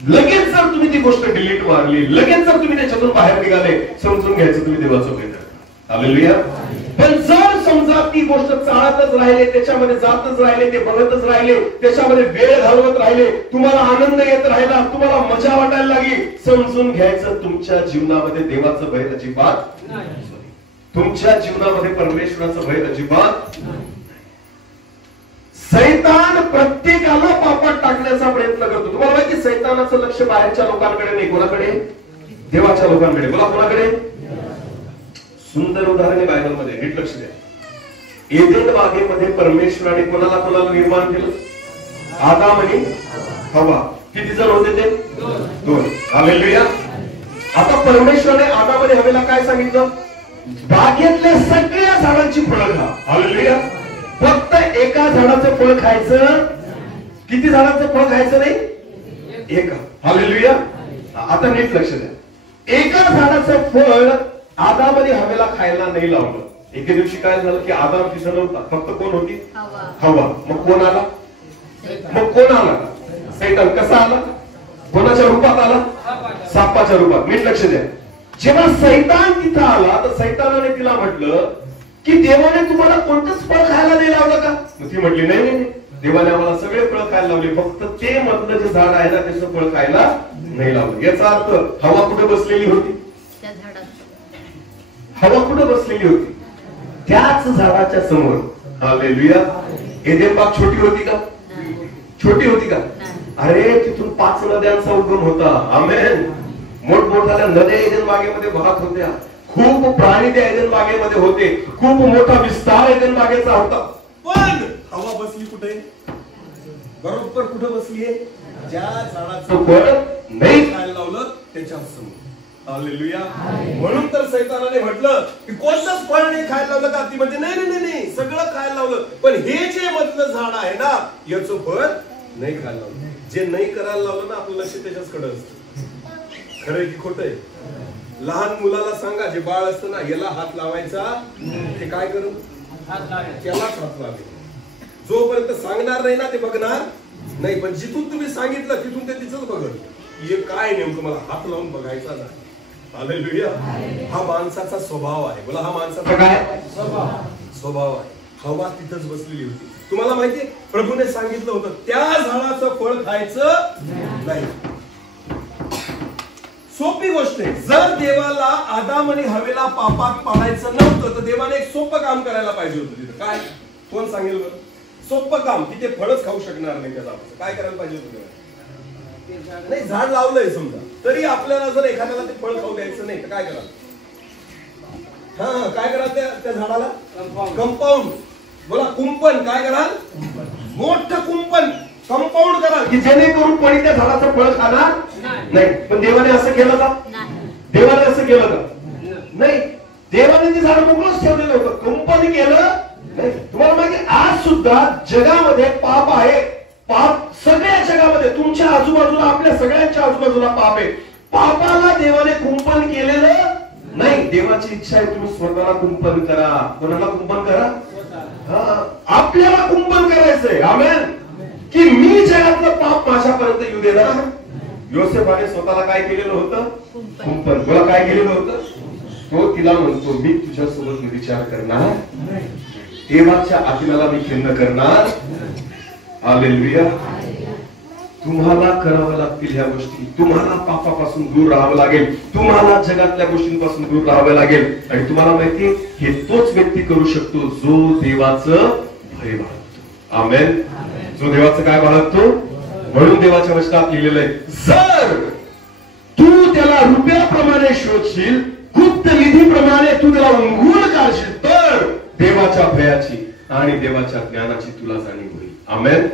लगेच जर तुम्ही ती गोष्ट डिलीट मारली, लगेच जर तुम्ही त्याच्यातून बाहेर निघाले, समजून घ्यायचं तुम्ही देवाचं भय करता. हालेलुया. पण जर समजा ती गोष्ट चालतच राहिले, त्याच्यामध्ये जातच राहिले, ते बघतच राहिले, त्याच्यामध्ये वेळ घालवत राहिले, तुम्हाला आनंद येत राहिला, तुम्हाला मजा वाटायला लागली, समजून घ्यायचं तुमच्या जीवनामध्ये देवाचं भय अजिबात नाही. तुमच्या जीवनामध्ये परमेश्वराचं भय अजिबात नाही. सैतान प्रत्येकाला पापात टाकण्याचा प्रयत्न करतो. तुम्हाला माहिती सैतानाचं लक्ष बाहेरच्या लोकांकडे नाही, कोणाकडे? देवाच्या लोकांकडे. बोला कोणाकडे? सुंदर उदाहरण आहे बायबलमध्ये, नीट लक्ष द्या. एदेन बागेमध्ये परमेश्वराने कोणाला कोणाला निर्माण केलं? आदाम आणि हवा. किती जण होते ते? दोन. हालेलुया. आता परमेश्वराने आदाम आणि हवेला काय सांगितलं? बागेतल्या सगळ्या झाडांची फळं खा. हालेलुया. फक्त एका झाडाचं फळ खायचं. किती झाडाचं फळ खायचं नाही? एका. हालेलुया. आता नीट लक्ष द्या. एका झाडाचं फळ आदाम आणि हवेला खायला नाही लावलं. एके दिवशी काय झालं की आदाम तिथं नव्हता, फक्त कोण होती? हवा. मग कोण आला? सैतान. कसा आला? कोणाच्या रूपात आला? सापाच्या रूपात. नीट लक्ष द्या. जेव्हा सैतान तिथं आला तर सैतानाने तिला म्हटलं की देवाने तुम्हाला कोणतंच फळ खायला नाही लावलं का? मग ती म्हटली नाही नाही, देवाने आम्हाला सगळे फळ खायला लावले, फक्त ते मधलं जे झाड आहे ना त्याचं फळ खायला नाही लावलं. याचा अर्थ हवा कुठे बसलेली होती? हवा कुठे बसलेली होती? त्याच झाडाच्या समोर. हालेलुया. एदेन बाग छोटी होती का? छोटी होती का? अरे तिथून 5 नद्यांचा उगम होता. आमेन. मोठमोठ्या नद्या एदेन बागेमध्ये वाहत होत्या. खूप प्राणी त्या एदेन बागेमध्ये होते. खूप मोठा विस्तार एदेन बागेचा होता. पण हवा बसली कुठे? बरोबर कुठे बसलीये? ज्या झाडाचं फळ नाही खायला लावलं त्याच्या समोर. हालेलुया. म्हणून तर सैतानाने म्हटलं की कोणतंच फळ नाही खायला लावलं का? ती म्हणजे नाही नाही नाही, सगळं खायला लावलं, पण हे जे मधलं झाड आहे ना याचं फळ नाही खायला लावलं. जे नाही करायला लावलं ना आपलं लक्ष त्याच्याचकडे असतं. खरंय की खोटंय? लहान मुलाला सांगा, जे बाळ असतं ना, याला हात लावायचा, ते काय करू? त्यालाच हात लावे. जोपर्यंत सांगणार नाही ना ते बघणार नाही, पण जिथून तुम्ही सांगितलं तिथून ते तिचंच बघल. हे काय नेमकं मला हात लावून बघायचा नाही. हालेलुया. हा माणसाचा स्वभाव आहे. बोला, हा माणसाचा काय स्वभाव आहे. हवा तिथंच बसलेली होती. तुम्हाला माहितीये प्रभूने सांगितलं होतं त्या झाडाचं फळ खायचं नाही. सोपी गोष्ट आहे. जर देवाला आदाम आणि हवेला पापात पाडायचं नव्हतं तर देवाने एक सोपं काम करायला पाहिजे होतं तिथं. काय? कोण सांगेल बरं? सोपं काम की ते फळच खाऊ शकणार नाही. त्याला काय करायला पाहिजे होतं? नाही, झाड लावलंय समजा, तरी आपल्याला जर एखाद्याला ते फळ खाऊ द्यायचं नाही तर काय कराल? काय कराल त्या झाडाला? कंपाऊंड. बोला, कुंपण. काय कराल? मोठं कुंपण, कंपाऊंड कराल की जेणेकरून कोणी त्या झाडाचं फळ खाणार नाही. पण देवाने असं केलं का? देवाने असं केलं का? नाही. देवाने ते झाड मोकळंच ठेवलेलं होतं, कंपनी केलं नाही. तुम्हाला माहिती आज सुद्धा जगामध्ये पाप आहे. पाप सगळ्या जगामध्ये, तुमच्या आजूबाजूला, आपल्या सगळ्यांच्या आजूबाजूला पाप आहे. पापाला देवाने कुंपण केलेलं नाही. देवाची इच्छा आहे तुम्ही स्वतःला कुंपण करा. कोणाला कुंपन करा? आपल्याला कुंपण करायचंय. आमेन. की मी जगातलं पाप माझ्यापर्यंत येऊ देणार. योसेफाने स्वतःला काय केलेलं होतं? कुंपण. बोला, काय केलेलं होतं? तो तिला म्हणतो, मी तुझ्यासोबत विचार करणार, देवाच्या आज्ञेला मी खिन्न करणार. हालेलुया. तुम्हाला करावं लागतील ह्या गोष्टी. तुम्हाला पापापासून दूर राहावं लागेल. तुम्हाला जगातल्या गोष्टींपासून दूर राहावं लागेल. आणि तुम्हाला माहिती हे तोच व्यक्ती करू शकतो जो देवाचं भय बाळगतो. आमेन. जो देवाचं काय बाळगतो. म्हणून देवाच्या वचनात लिहिलेलं आहे, जर तू त्याला रुपयाप्रमाणे शोधशील, गुप्त निधीप्रमाणे तू त्याला उंगून काढशील, तर देवाच्या भयाची आणि देवाच्या ज्ञानाची तुला जाणीव होईल. आमेन.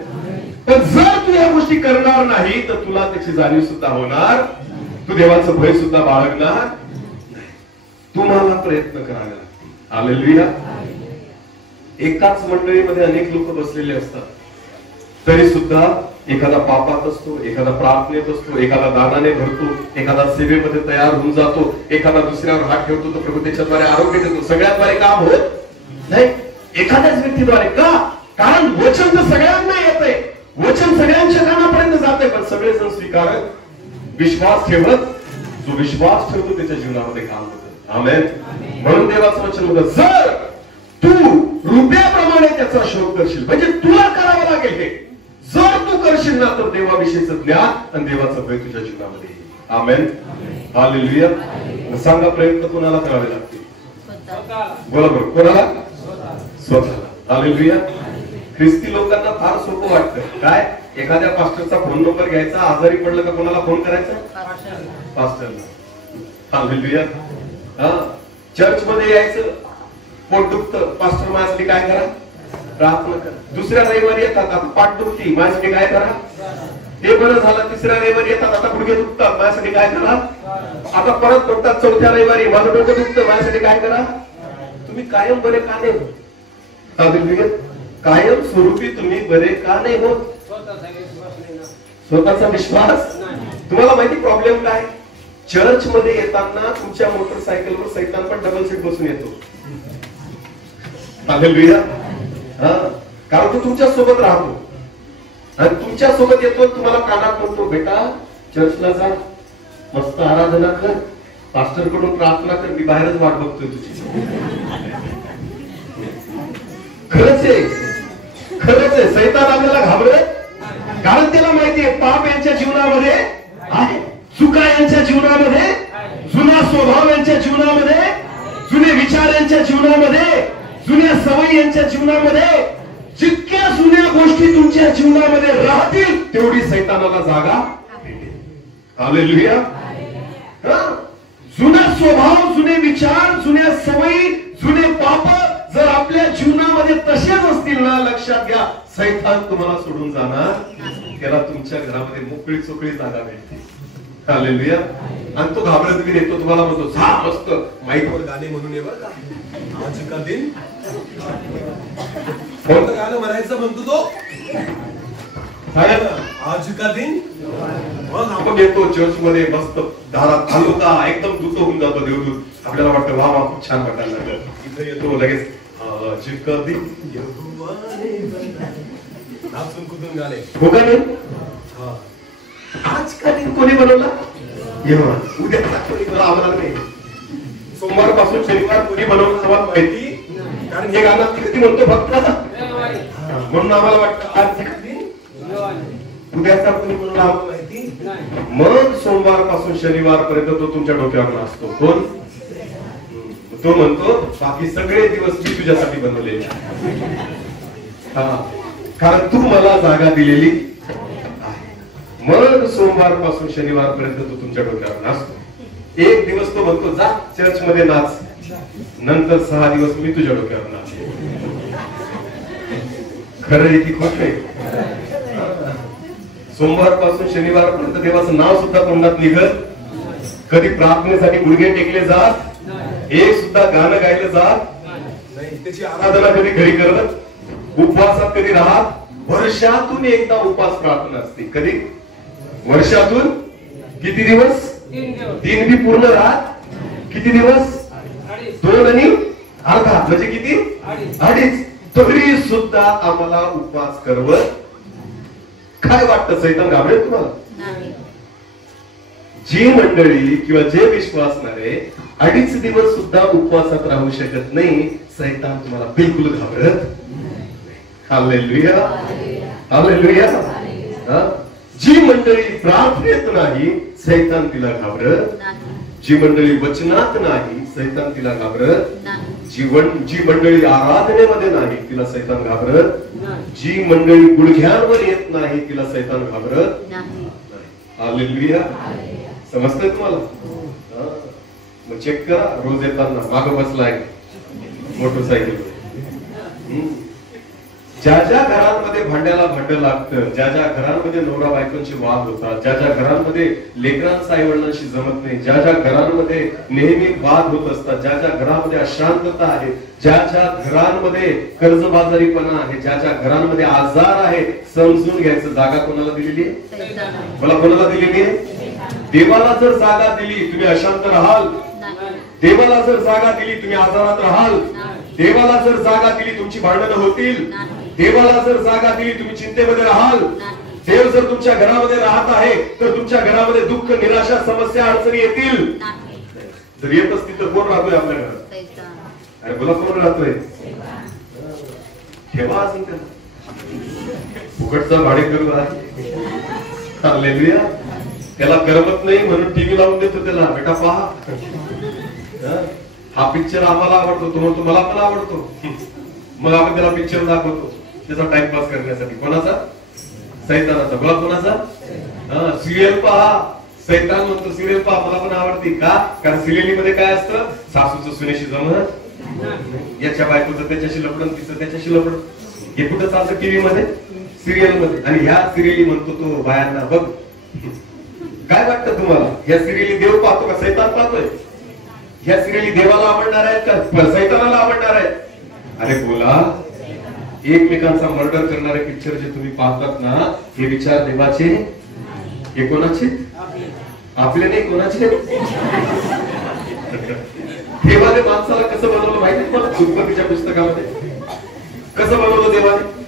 पण जर तू या गोष्टी करणार नाही तर तुला त्याची जाणीव सुद्धा होणार. तू देवाचं भय सुद्धा बाळगणार नाही. तुम्हाला प्रयत्न करावे लागतील. हालेलुया. एकाच मंडळीमध्ये अनेक लोक बसलेले असतात, तरी सुद्धा एखादा पापात असतो, एखादा प्रार्थनेत असतो, एखादा दानाने भरतो, एखादा सेवेमध्ये तयार होऊन जातो, एखादा दुसऱ्यावर हात ठेवतो, तर प्रभू त्याच्याद्वारे आरोग्य देतो. सगळ्याद्वारे काम होत नाही, एखाद्याच व्यक्तीद्वारे. का? कारण वचन तर सगळ्यांना येतंय, वचन सगळ्यांच्या कानापर्यंत जाते, पण सगळेजण स्वीकारत, विश्वास ठेवत, जो विश्वास ठेवतो त्याच्या जीवनामध्ये काम होतं. आमेन. म्हणून देवाचं वचन होतं, जर तू प्रमाणे त्याचा शोध करशील. म्हणजे तुला करावं लागेल हे. जर तू करशील ना तर देवाविषयीचं ज्ञान आणि देवाचं भय तुझ्या जीवनामध्ये येईल. आमेन. हालेलुया. सांगा, प्रयत्न कोणाला करावे लागतील? बोला बरं, कोणाला? स्वतःला. हालेलुया. ख्रिस्ती लोकांना फार सोपं वाटतं. काय? एखाद्या पास्टरचा फोन नंबर घ्यायचा, आजारी पडलं का कोणाला फोन करायचा? पास्टरला. हालेलुया. चर्च मध्ये यायचं, पोट दुखतं, पास्टर माझ्यासाठी काय करा? प्रार्थना करा. दुसऱ्या रविवारी येतात, आता पाठ दुखती, माझ्यासाठी काय करा? ते बरं झालं. तिसऱ्या रविवारी येतात, आता गुडघे दुखतात, माझ्यासाठी काय करा? आता परत म्हणतात चौथ्या रविवारी, माझं डोकं दुखतं, माझ्यासाठी काय करा? तुम्ही कायम बरे का नाही होत? कायम स्वरूपी तुम्ही बरे का नाही होत? स्वतःचा विश्वास. तुम्हाला माहिती प्रॉब्लेम काय? चर्च मध्ये येताना तुमच्या मोटरसायकलवर सैतान पण डबल सीट बसून येतो. हालेलुया. कारण तो तुमच्या सोबत राहतो आणि तुमच्या सोबत येतो. तुम्हाला कानात म्हणतो, बेटा चर्चला जा, मस्त आराधना कर, पास्टर कडून प्रार्थना कर, मी बाहेरच वाट बघतोय तुझी. खरंच आहे, खरंच आहे. सैतान आपल्याला घाबरत, कारण त्याला माहितीये पाप यांच्या जीवनामध्ये आहे, चुका यांच्या जीवनामध्ये, जुना स्वभाव यांच्या जीवनामध्ये, जुने विचार यांच्या जीवनामध्ये, जुन्या सवयी यांच्या जीवनामध्ये. जितक्या जुन्या गोष्टी तुमच्या जीवनामध्ये राहतील तेवढी सैतानाला जागा. हालेलुया. जुना स्वभाव, जुने विचार, जुन्या सवयी, जुने पाप जर आपल्या जीवनामध्ये तसेच असतील ना, लक्षात घ्या, सैतान तुम्हाला सोडून जाणार. त्याला तुमच्या घरामध्ये मोकळी चोकळी जागा मिळते. हालेलुया. आणि तो घाबरत बी येतो, तुम्हाला म्हणतो, जा मस्त माईकवर गाणे म्हणून ये बरं का, आज का दिन. कोणतं गाणं म्हणायचं म्हणतो तो? आज का दिन. मग आपण येतो चर्च मध्ये, मस्त दारात आलो का एकदम दूत होऊन जातो देवदूत. आपल्याला वाटतं वा वा खूप छान वाटायला लागलं. इथे येतो लगेच आज का दिन नाचून कुदून गाणे. हो का नाही? आज का दिन कोणी बनवला? उद्या कोणी मला आम्हाला नाही. सोमवार पासून शनिवार कोणी बनवलं आम्हाला माहिती, कारण हे गाणं किती म्हणतो फक्त, म्हणून आम्हाला वाटतं आज का दिन. उद्याचा कोणी म्हणून आम्हाला माहिती. मग सोमवार पासून शनिवार पर्यंत तो तुमच्या डोक्यावर नाचतो. कोण? तो म्हणतो बाकी सगळे दिवस मी तुझ्यासाठी बनवलेले, कारण तू मला जागा दिलेली. मग सोमवार पासून शनिवार पर्यंत तो तुमच्या डोक्यावर नाचतो. एक दिवस तो म्हणतो जा चर्च मध्ये नाच, नंतर 6 दिवस मी तुझ्या डोक्यावर नाचतो. खरं आहे की खोट आहे? सोमवार पासून शनिवार पर्यंत देवाचं नाव सुद्धा तोंडात निघत, कधी प्रार्थनेसाठी गुडघे टेकले जात, एक सुद्धा गाणं गायलं जात नाही, त्याची आराधना कधी घरी करत, उपवासात कधी राहत. वर्षातून एकदा उपवास प्रार्थना असते. कधी? वर्षातून किती दिवस? 3 बी पूर्ण राहत. किती दिवस? 2 आणि अर्धा, म्हणजे किती? 2.5. तरी सुद्धा आम्हाला उपवास करवत. काय वाटतं, सैतान घाबरेल तुम्हाला? जी मंडळी किंवा जे विश्वासणारे 2.5 दिवस सुद्धा उपवासात राहू शकत नाही, सैतान तुम्हाला बिलकुल घाबरत. हालेलुया. हालेलुया. जी मंडळी प्रार्थनेत नाही, सैतान तिला घाबरत. जी मंडळी वचनात नाही, सैतान तिला घाबरत. जी मंडळी आराधनेमध्ये नाही, तिला सैतान घाबरत. जी मंडळी गुडघ्यांवर येत नाही, तिला सैतान घाबरत. हालेलुया. समजतंय तुम्हाला? मग चेक करा, रोज येताना मागं बसलाय मोटरसायकल. ज्या ज्या घरांमध्ये भांड्याला भांड लागतं, ज्या ज्या घरांमध्ये नवरा बायकोंचे वाद होतात, ज्या ज्या घरांमध्ये लेकरांचं आई वडिलांशी जमत नाही, ज्या ज्या घरांमध्ये नेहमी वाद होत असतात, ज्या ज्या घरांमध्ये अशांतता आहे, ज्या ज्या घरांमध्ये कर्जबाजारीपणा आहे, ज्या ज्या घरांमध्ये आजार आहे, समजून घ्यायचं जागा कोणाला दिलेली आहे? मला कोणाला दिलेली आहे? देवाला जर जागा दिली तुम्ही अशांत राहाल. देवाला जर जागा दिली तुम्ही आजारात राहाल. देवाला जर जागा दिली तुमची भांडणं होतील. देवाला जर जागा दिली तुम्ही चिंतेमध्ये राहाल. देव जर तुमच्या घरामध्ये राहत आहे तर तुमच्या घरामध्ये दुःख, निराशा, समस्या, अडचणी येतील. जर येत असतील तर कोण राहतोय आपल्या घरात? अरे बोला, कोण राहतोय? ठेवा अजून त्याला. फुकटचा भाडेकरू आहे. हालेलुया. त्याला करमत नाही म्हणून टीव्ही लावून देतो त्याला, बेटा पहा हा पिक्चर आम्हाला आवडतो, तो म्हणतो मला पण आवडतो. मग आपण त्याला पिक्चर दाखवतो त्याचा टाइमपास करण्यासाठी. कोणाचा? सैतानाचा. बोला कोणाचा? सिरियल पहा. सैतान म्हणतो सिरियल पहा मला पण आवडती. का? कारण सिरियल मध्ये काय असतं? सासूचं सुनेशी जमत, याच्या बायकोचं त्याच्याशी लपडून, तिचं त्याच्याशी लपडून. हे कुठं चालतं? टीव्ही मध्ये, सिरियल मध्ये. आणि ह्या सिरियली म्हणतो तो बायांना बघ. काय वाटतं तुम्हाला? ह्या सिरियली देव पाहतो का सैतान पाहतोय? ह्या सिरियली देवाला आवडणार आहेत का सैतानाला आवडणार आहेत? अरे बोला. एकमेकांचा मर्डर करणारे पिक्चर जे तुम्ही पाहतात ना, हे विचार देवाचे? हे कोणाचे? आपले नाही, कोणाचे? देवाने माणसाला कसं बनवलं माहिती तुम्हाला? उत्पत्तीच्या पुस्तकामध्ये कसं बनवलं देवाने?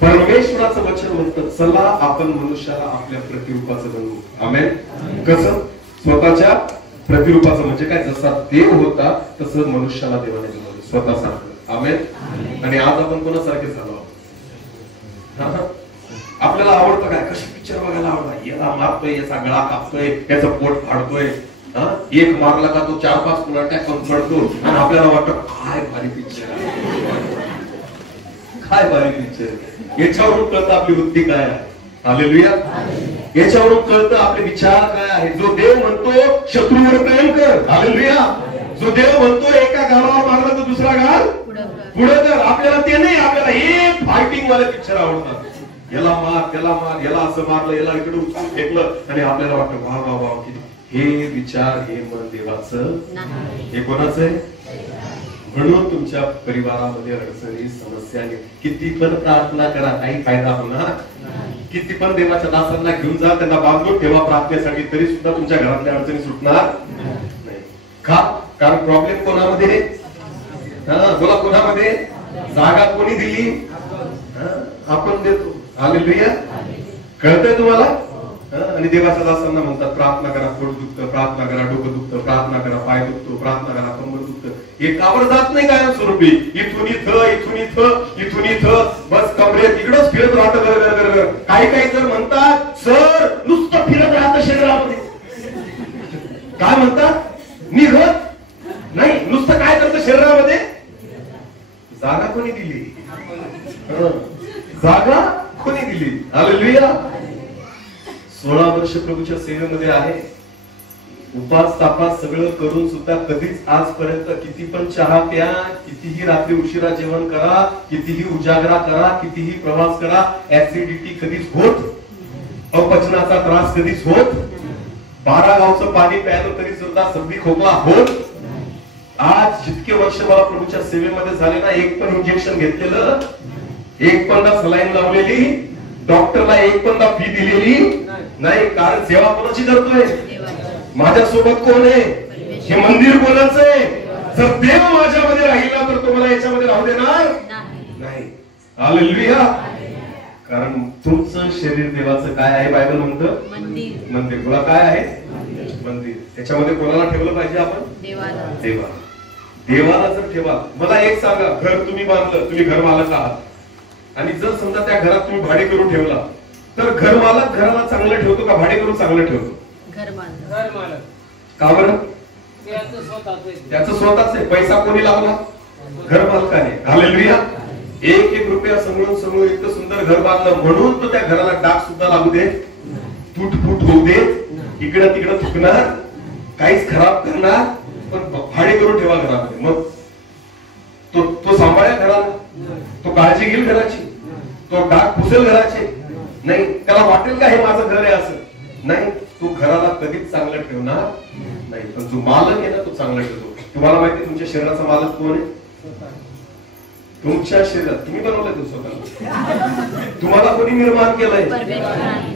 परमेश्वराचं वचन म्हणतं चला आपण मनुष्याला आपल्या प्रतिरूपाचं बनवू. आमेन. कसं? स्वतःच्या प्रतिरूपाचं. म्हणजे काय? जसा देव होता तसं मनुष्याला देवाने बनवलं स्वतःसारखं. आमेन. आणि आज आपण कोणासारखे झालो? आपल्याला आवडतं काय? कशी पिक्चर बघायला आवडतं? याला मारतोय, याचा गळा कापतोय, याचं पोट फाडतोय, एक मारला का तो 4-5 पुन्हा टाकून पडतो आणि आपल्याला वाटतं काय भारी पिक्चर आहे, काय भारी पिक्चर. याच्यावरून कळतं आपली बुद्धी काय आहे. हालेलुया. याच्यावरून कळतं आपले विचार काय आहे. जो देव म्हणतो शत्रूवर प्रेम कर. हालेलुया. जो देव म्हणतो एका गावावर मारला तर दुसरा गाव पुढे कर. आपल्याला ते नाही, आपल्याला एक फायटिंग वाले पिक्चर आवडतात. याला मार, त्याला मार, याला असं मारलं, याला इकडे उचलून फेकलं आणि आपल्याला वाटतं वा वा वा. हे विचार, हे मन देवाचं, हे कोणाचं आहे? म्हणून तुमच्या परिवारामध्ये अडचणी, समस्या, किती पण प्रार्थना करा काही फायदा होणार. किती पण देवाच्या दासांना घेऊन जा, त्यांना बांधून ठेवा प्रार्थनेसाठी, तरी सुद्धा तुमच्या घरातल्या अडचणी सुटणार नाही. का? कारण प्रॉब्लेम कोणामध्ये? बोला कोणामध्ये? जागा कोणी दिली? आपण देतो. हालेलुया. कळतंय तुम्हाला? आणि देवाच्या दासांना म्हणतात प्रार्थना करा पोट दुखतं, प्रार्थना करा डोकं दुखतं, प्रार्थना करा पाय दुखतो, प्रार्थना करा कंबर दुखतं. हे कावर जात नाही कायम स्वरूपी? इथून इथं, इथून इथं, इथून इथं, बस कमरेत इकडंच फिरत राहतं. काही काही जर म्हणतात सर नुसतं फिरत राहतं शरीरामध्ये. काय म्हणतात? निघत नाही, नुसतं काय करतं शरीरामध्ये? जागा कोणी दिली? जागा कोणी दिली? हालेलुया. 16 वर्ष प्रभूच्या सेवेमध्ये आहे. उपास तापास सगळं करून सुद्धा कधीच आजपर्यंत किती पण चहा प्या, कितीही रात्री उशिरा जेवण करा, कितीही उजागरा करा, कितीही प्रवास करा, ऍसिडिटी कधीच होत, अपचनाचा त्रास कधीच होत, 12 गावचं पाणी प्यायलं तरी सुद्धा सर्दी खोकला होत. आज जितके वर्ष मला प्रभूच्या सेवेमध्ये झाले ना, एक पण इंजेक्शन घेतलेलं, एक पण सलाईन लावलेली, डॉक्टरला एक पण फी दिलेली नाही. कारण सेवा कोणाची करतोय? माझ्यासोबत कोण आहे? हे मंदिर कोणाचं आहे? जर देव माझ्यामध्ये राहिला तर तो मला याच्यामध्ये राहू देणार नाही. हालेलुया. कारण तुमचं शरीर देवाचं काय आहे? बायबल म्हणतं मंदिर. तुला काय आहे? मंदिर. त्याच्यामध्ये कोणाला ठेवलं पाहिजे आपण? देवाला. देवाला जर ठेवा. मला एक सांगा, घर तुम्ही बांधलं, तुम्ही घर मालक आहात, आणि जर समजा त्या घरात तुम्ही भाडे करून ठेवला, तर घर मालक घराला चांगलं ठेवतो का भाडे करून चांगलं ठेवतो? घर मालक. का बरं? त्याचं स्वतःच आहे. पैसा कोणी लावला? घर मालकाने. हालेलुया. एक एक रुपया समळून समळून इतकं सुंदर घर बांधलं, म्हणून तो त्या घराला डाग सुद्धा लागू दे, तुटफूट होऊ दे, इकडं तिकडं थुकणार, काहीच खराब करणार, पण भाडे करून ठेवा घरामध्ये. मग तो सांभाळ्या घराला, तो काळजी घेईल घराची, तो डाग पुसेल घराचे नाही. त्याला वाटेल का हे माझं घर आहे असं? नाही. तो घराला कधीच चांगलं ठेवणार नाही. पण जो मालक आहे ना, तो चांगला ठेवतो. तुम्हाला माहिती तुमच्या शरीराचा मालक कोण आहे? तुमच्या शरीरात तुम्ही बनवलंय तो स्वतः. तुम्हाला कोणी निर्माण केलंय?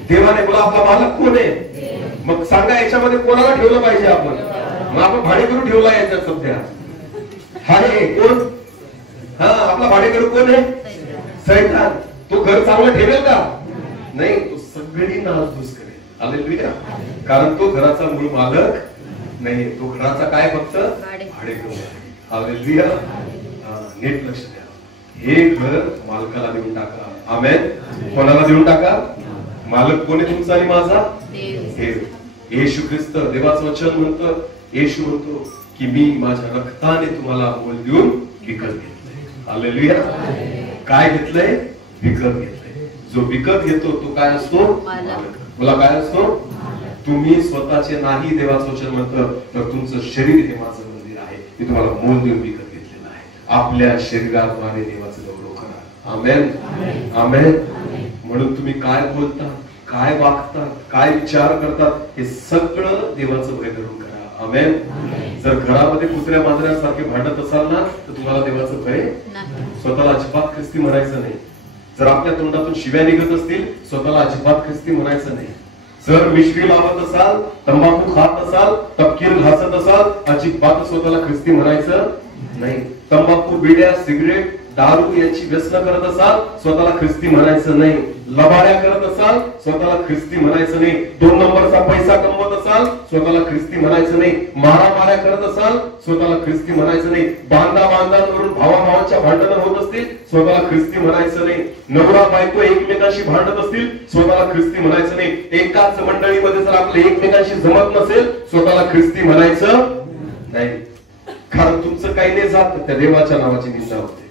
देवाने. बोला आपला मालक कोण आहे? मग सांगा याच्यामध्ये कोणाला ठेवलं पाहिजे आपण? मग आपण भाडेकरू ठेवला याच्यात सध्या. हा कोण? आपला भाडेकरू कोण आहे? सैतान. तो घर चांगलं ठेवेल का? नाही. तो सगळी नासधूस करेल. हालेलुया. कारण तो घराचा मूळ मालक नाही. तो घराचा काय फक्त भाडेकरू. हालेलुया. नीट लक्ष द्या. हे घर मालकाला देऊन टाका. आमेन. कोणाला देऊन टाका? मालक कोण आहे तुमचा आणि माझा? देव. येशू ख्रिस्त. देवाचं वचन म्हणतं, येशू म्हणतो की मी माझ्या रक्ताने तुम्हाला मोल देऊन विकत घेतलंय. हालेलुया. काय घेतलंय? विकत घेतलंय. जो विकत घेतो तो काय असतो? मालक. मला काय असतो? तुम्ही स्वतःचे नाही. देवाचं वचन म्हणतं तर तुमचं शरीर हे माझं मंदिर आहे, मी तुम्हाला मोल देऊन विकत घेतलेलं आहे. आपल्या शरीराद्वारे देवाचं गौरव करा. आमेन. आमेन. म्हणून तुम्ही काय बोलता, काय वागतात, काय विचार करतात, हे सगळं देवाचं भय धरून करा. आमेन. जर घरामध्ये कुत्र्या मांजऱ्यासारखे भांडत असाल ना तर तुम्हाला देवाचं भय स्वतःला अजिबात ख्रिस्ती म्हणायचं नाही. जर आपल्या तोंडातून शिव्या निघत असतील स्वतःला अजिबात ख्रिस्ती म्हणायचं नाही. जर मिश्री लावत असाल, तंबाखू खात असाल, तपकीर घासत असाल, अजिबात स्वतःला ख्रिस्ती म्हणायचं नाही. तंबाखू, बिड्या, सिगरेट, दारू याची व्यसन करत असाल स्वतःला ख्रिस्ती म्हणायचं नाही. लबाड्या करत असाल स्वतःला ख्रिस्ती म्हणायचं नाही. 2 नंबरचा पैसा कमवत असाल स्वतःला ख्रिस्ती म्हणायचं नाही. मारामाऱ्या करत असाल स्वतःला ख्रिस्ती म्हणायचं नाही. बांधांवरून भावाभावांच्या भांडणं होत असतील स्वतःला ख्रिस्ती म्हणायचं नाही. नवरा बायको एकमेकांशी भांडत असतील स्वतःला ख्रिस्ती म्हणायचं नाही. एकाच मंडळीमध्ये जर आपले एकमेकांशी जमत नसेल स्वतःला ख्रिस्ती म्हणायचं नाही. कारण तुमचं काही नाही जात, त्या देवाच्या नावाची निंदा होते.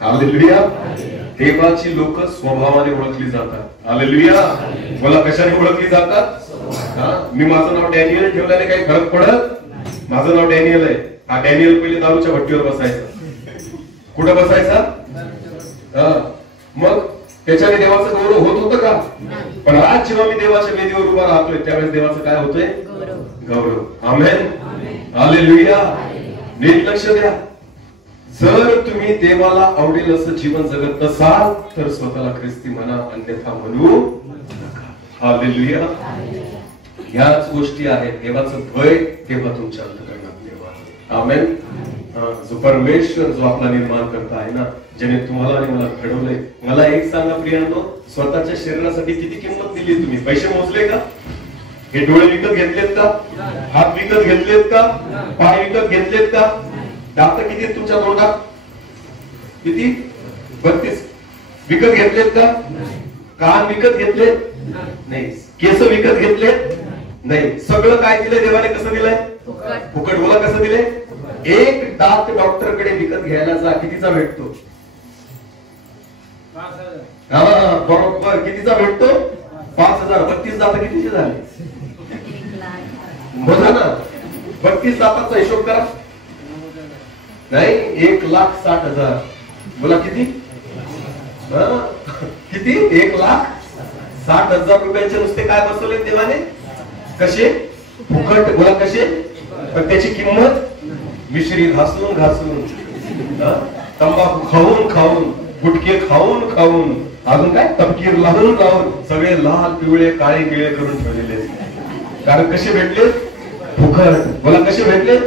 हालेलुया. देवाची लोक स्वभावाने ओळखली जातात. हालेलुया. मला कशाने ओळखली जातात? मी माझं नाव डॅनियल ठेवल्याने काही फरक पडत? माझं नाव डॅनियल आहे. हा डॅनियल पहिले दारूच्या भट्टीवर बसायचा. कुठं बसायचा? मग त्याच्याने देवाचं गौरव होत होतं का? पण आज जेव्हा मी देवाच्या वेदीवर उभा राहतोय त्यावेळेस देवाचं काय होतंय? गौरव. आमेन. हालेलुया. नीट लक्ष द्या. जर तुम्ही देवाला आवडेल असं जीवन जगत असाल तर स्वतःला ख्रिस्ती म्हणा, अन्यथा म्हणू नका. हालेलुया. ह्याच गोष्टी आहेत. देवाचं भय तेव्हा तुमच्या अंतःकरणात निर्माण. आमेन. जो परमेश्वर जो आपला निर्माण करता आहे ना, ज्याने तुम्हाला आणि मला घडवलंय. मला एक सांगा प्रियांनो, स्वतःच्या शरीरासाठी किती किंमत दिली तुम्ही? पैसे मोजले का? हे डोळे विकत घेतलेत का? हात विकत घेतलेत का? पाय विकत घेतलेत का? दात किती आहेत तुमच्या तोंडात? किती? 32 विकत घेतलेत का? कान विकत घेतलेत नाही. केस विकत घेतलेत नाही. सगळं काय दिलंय देवाने? कसं दिलंय? फुकट. बोला कसं दिलंय? एक दात डॉक्टरकडे विकत घ्यायला जा, कितीचा भेटतो? बरोबर. कितीचा भेटतो? 5000. 32 दात कितीचे झाले? बघा ना, 32 दाताचा हिशोब करा. नाही, 1,60,000. बोला किती? किती? 1,60,000 रुपयांचे नुसते काय बसवले देवाने? कसे? फुकट. बोला कसे? पण त्याची किंमत मिश्री घासून घासून, तंबाखू खाऊन खाऊन, गुटखे खाऊन खाऊन, अजून काय तपकीर लावून लावून सगळे लाल पिवळे काळे गिळे करून ठेवलेले. कारण कसे भेटले? फुकट. बोला कसे भेटले?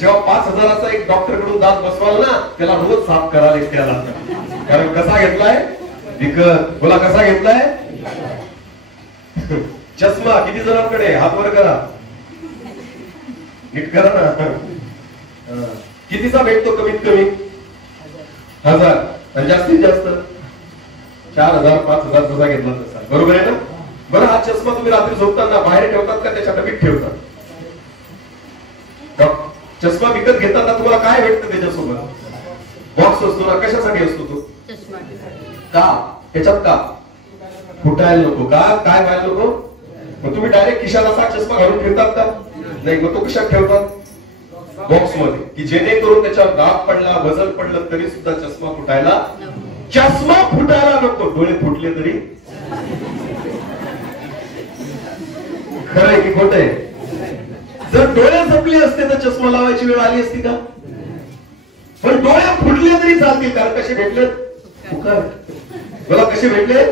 जेव्हा 5,000चा एक डॉक्टर कडून दात बसवाल ना त्याला रोज साफ करायला एकट्याला. कारण कसा घेतलाय? विकत. बोला कसा घेतलाय? चष्मा किती जणांकडे? हात वर करा. नीट करा ना. कितीचा भेटतो? कमीत कमी 1000 आणि जास्तीत जास्त 4,000 5,000 जसा घेतला तसा. बरोबर आहे ना? बरं, हा चष्मा तुम्ही रात्री झोपताना बाहेर ठेवतात का त्याच्या डबीत ठेवतात? चष्मा विकत घेताना तुम्हाला काय भेटतं त्याच्यासोबत? बॉक्स असतो ना. कशासाठी असतो तो? का? त्याच्यात का? फुटायला नको का? काय व्हायला नको? मग तुम्ही डायरेक्ट खिशाला असा चष्मा घालून फिरतात का? नाही. मग तो कशात ठेवतात? बॉक्स मध्ये, की जेणेकरून त्याच्यावर डाग पडला, वजन पडलं तरी सुद्धा चष्मा फुटायला. चष्मा फुटायला नको. डोळे फुटले तरी खरंय की खोटंय? जर डोळे जपले असते तर चष्मा लावायची वेळ आली असती का? पण डोळे फुटले तरी चालतील. कारण कसे भेटले? फुकट. बोला कसे भेटले?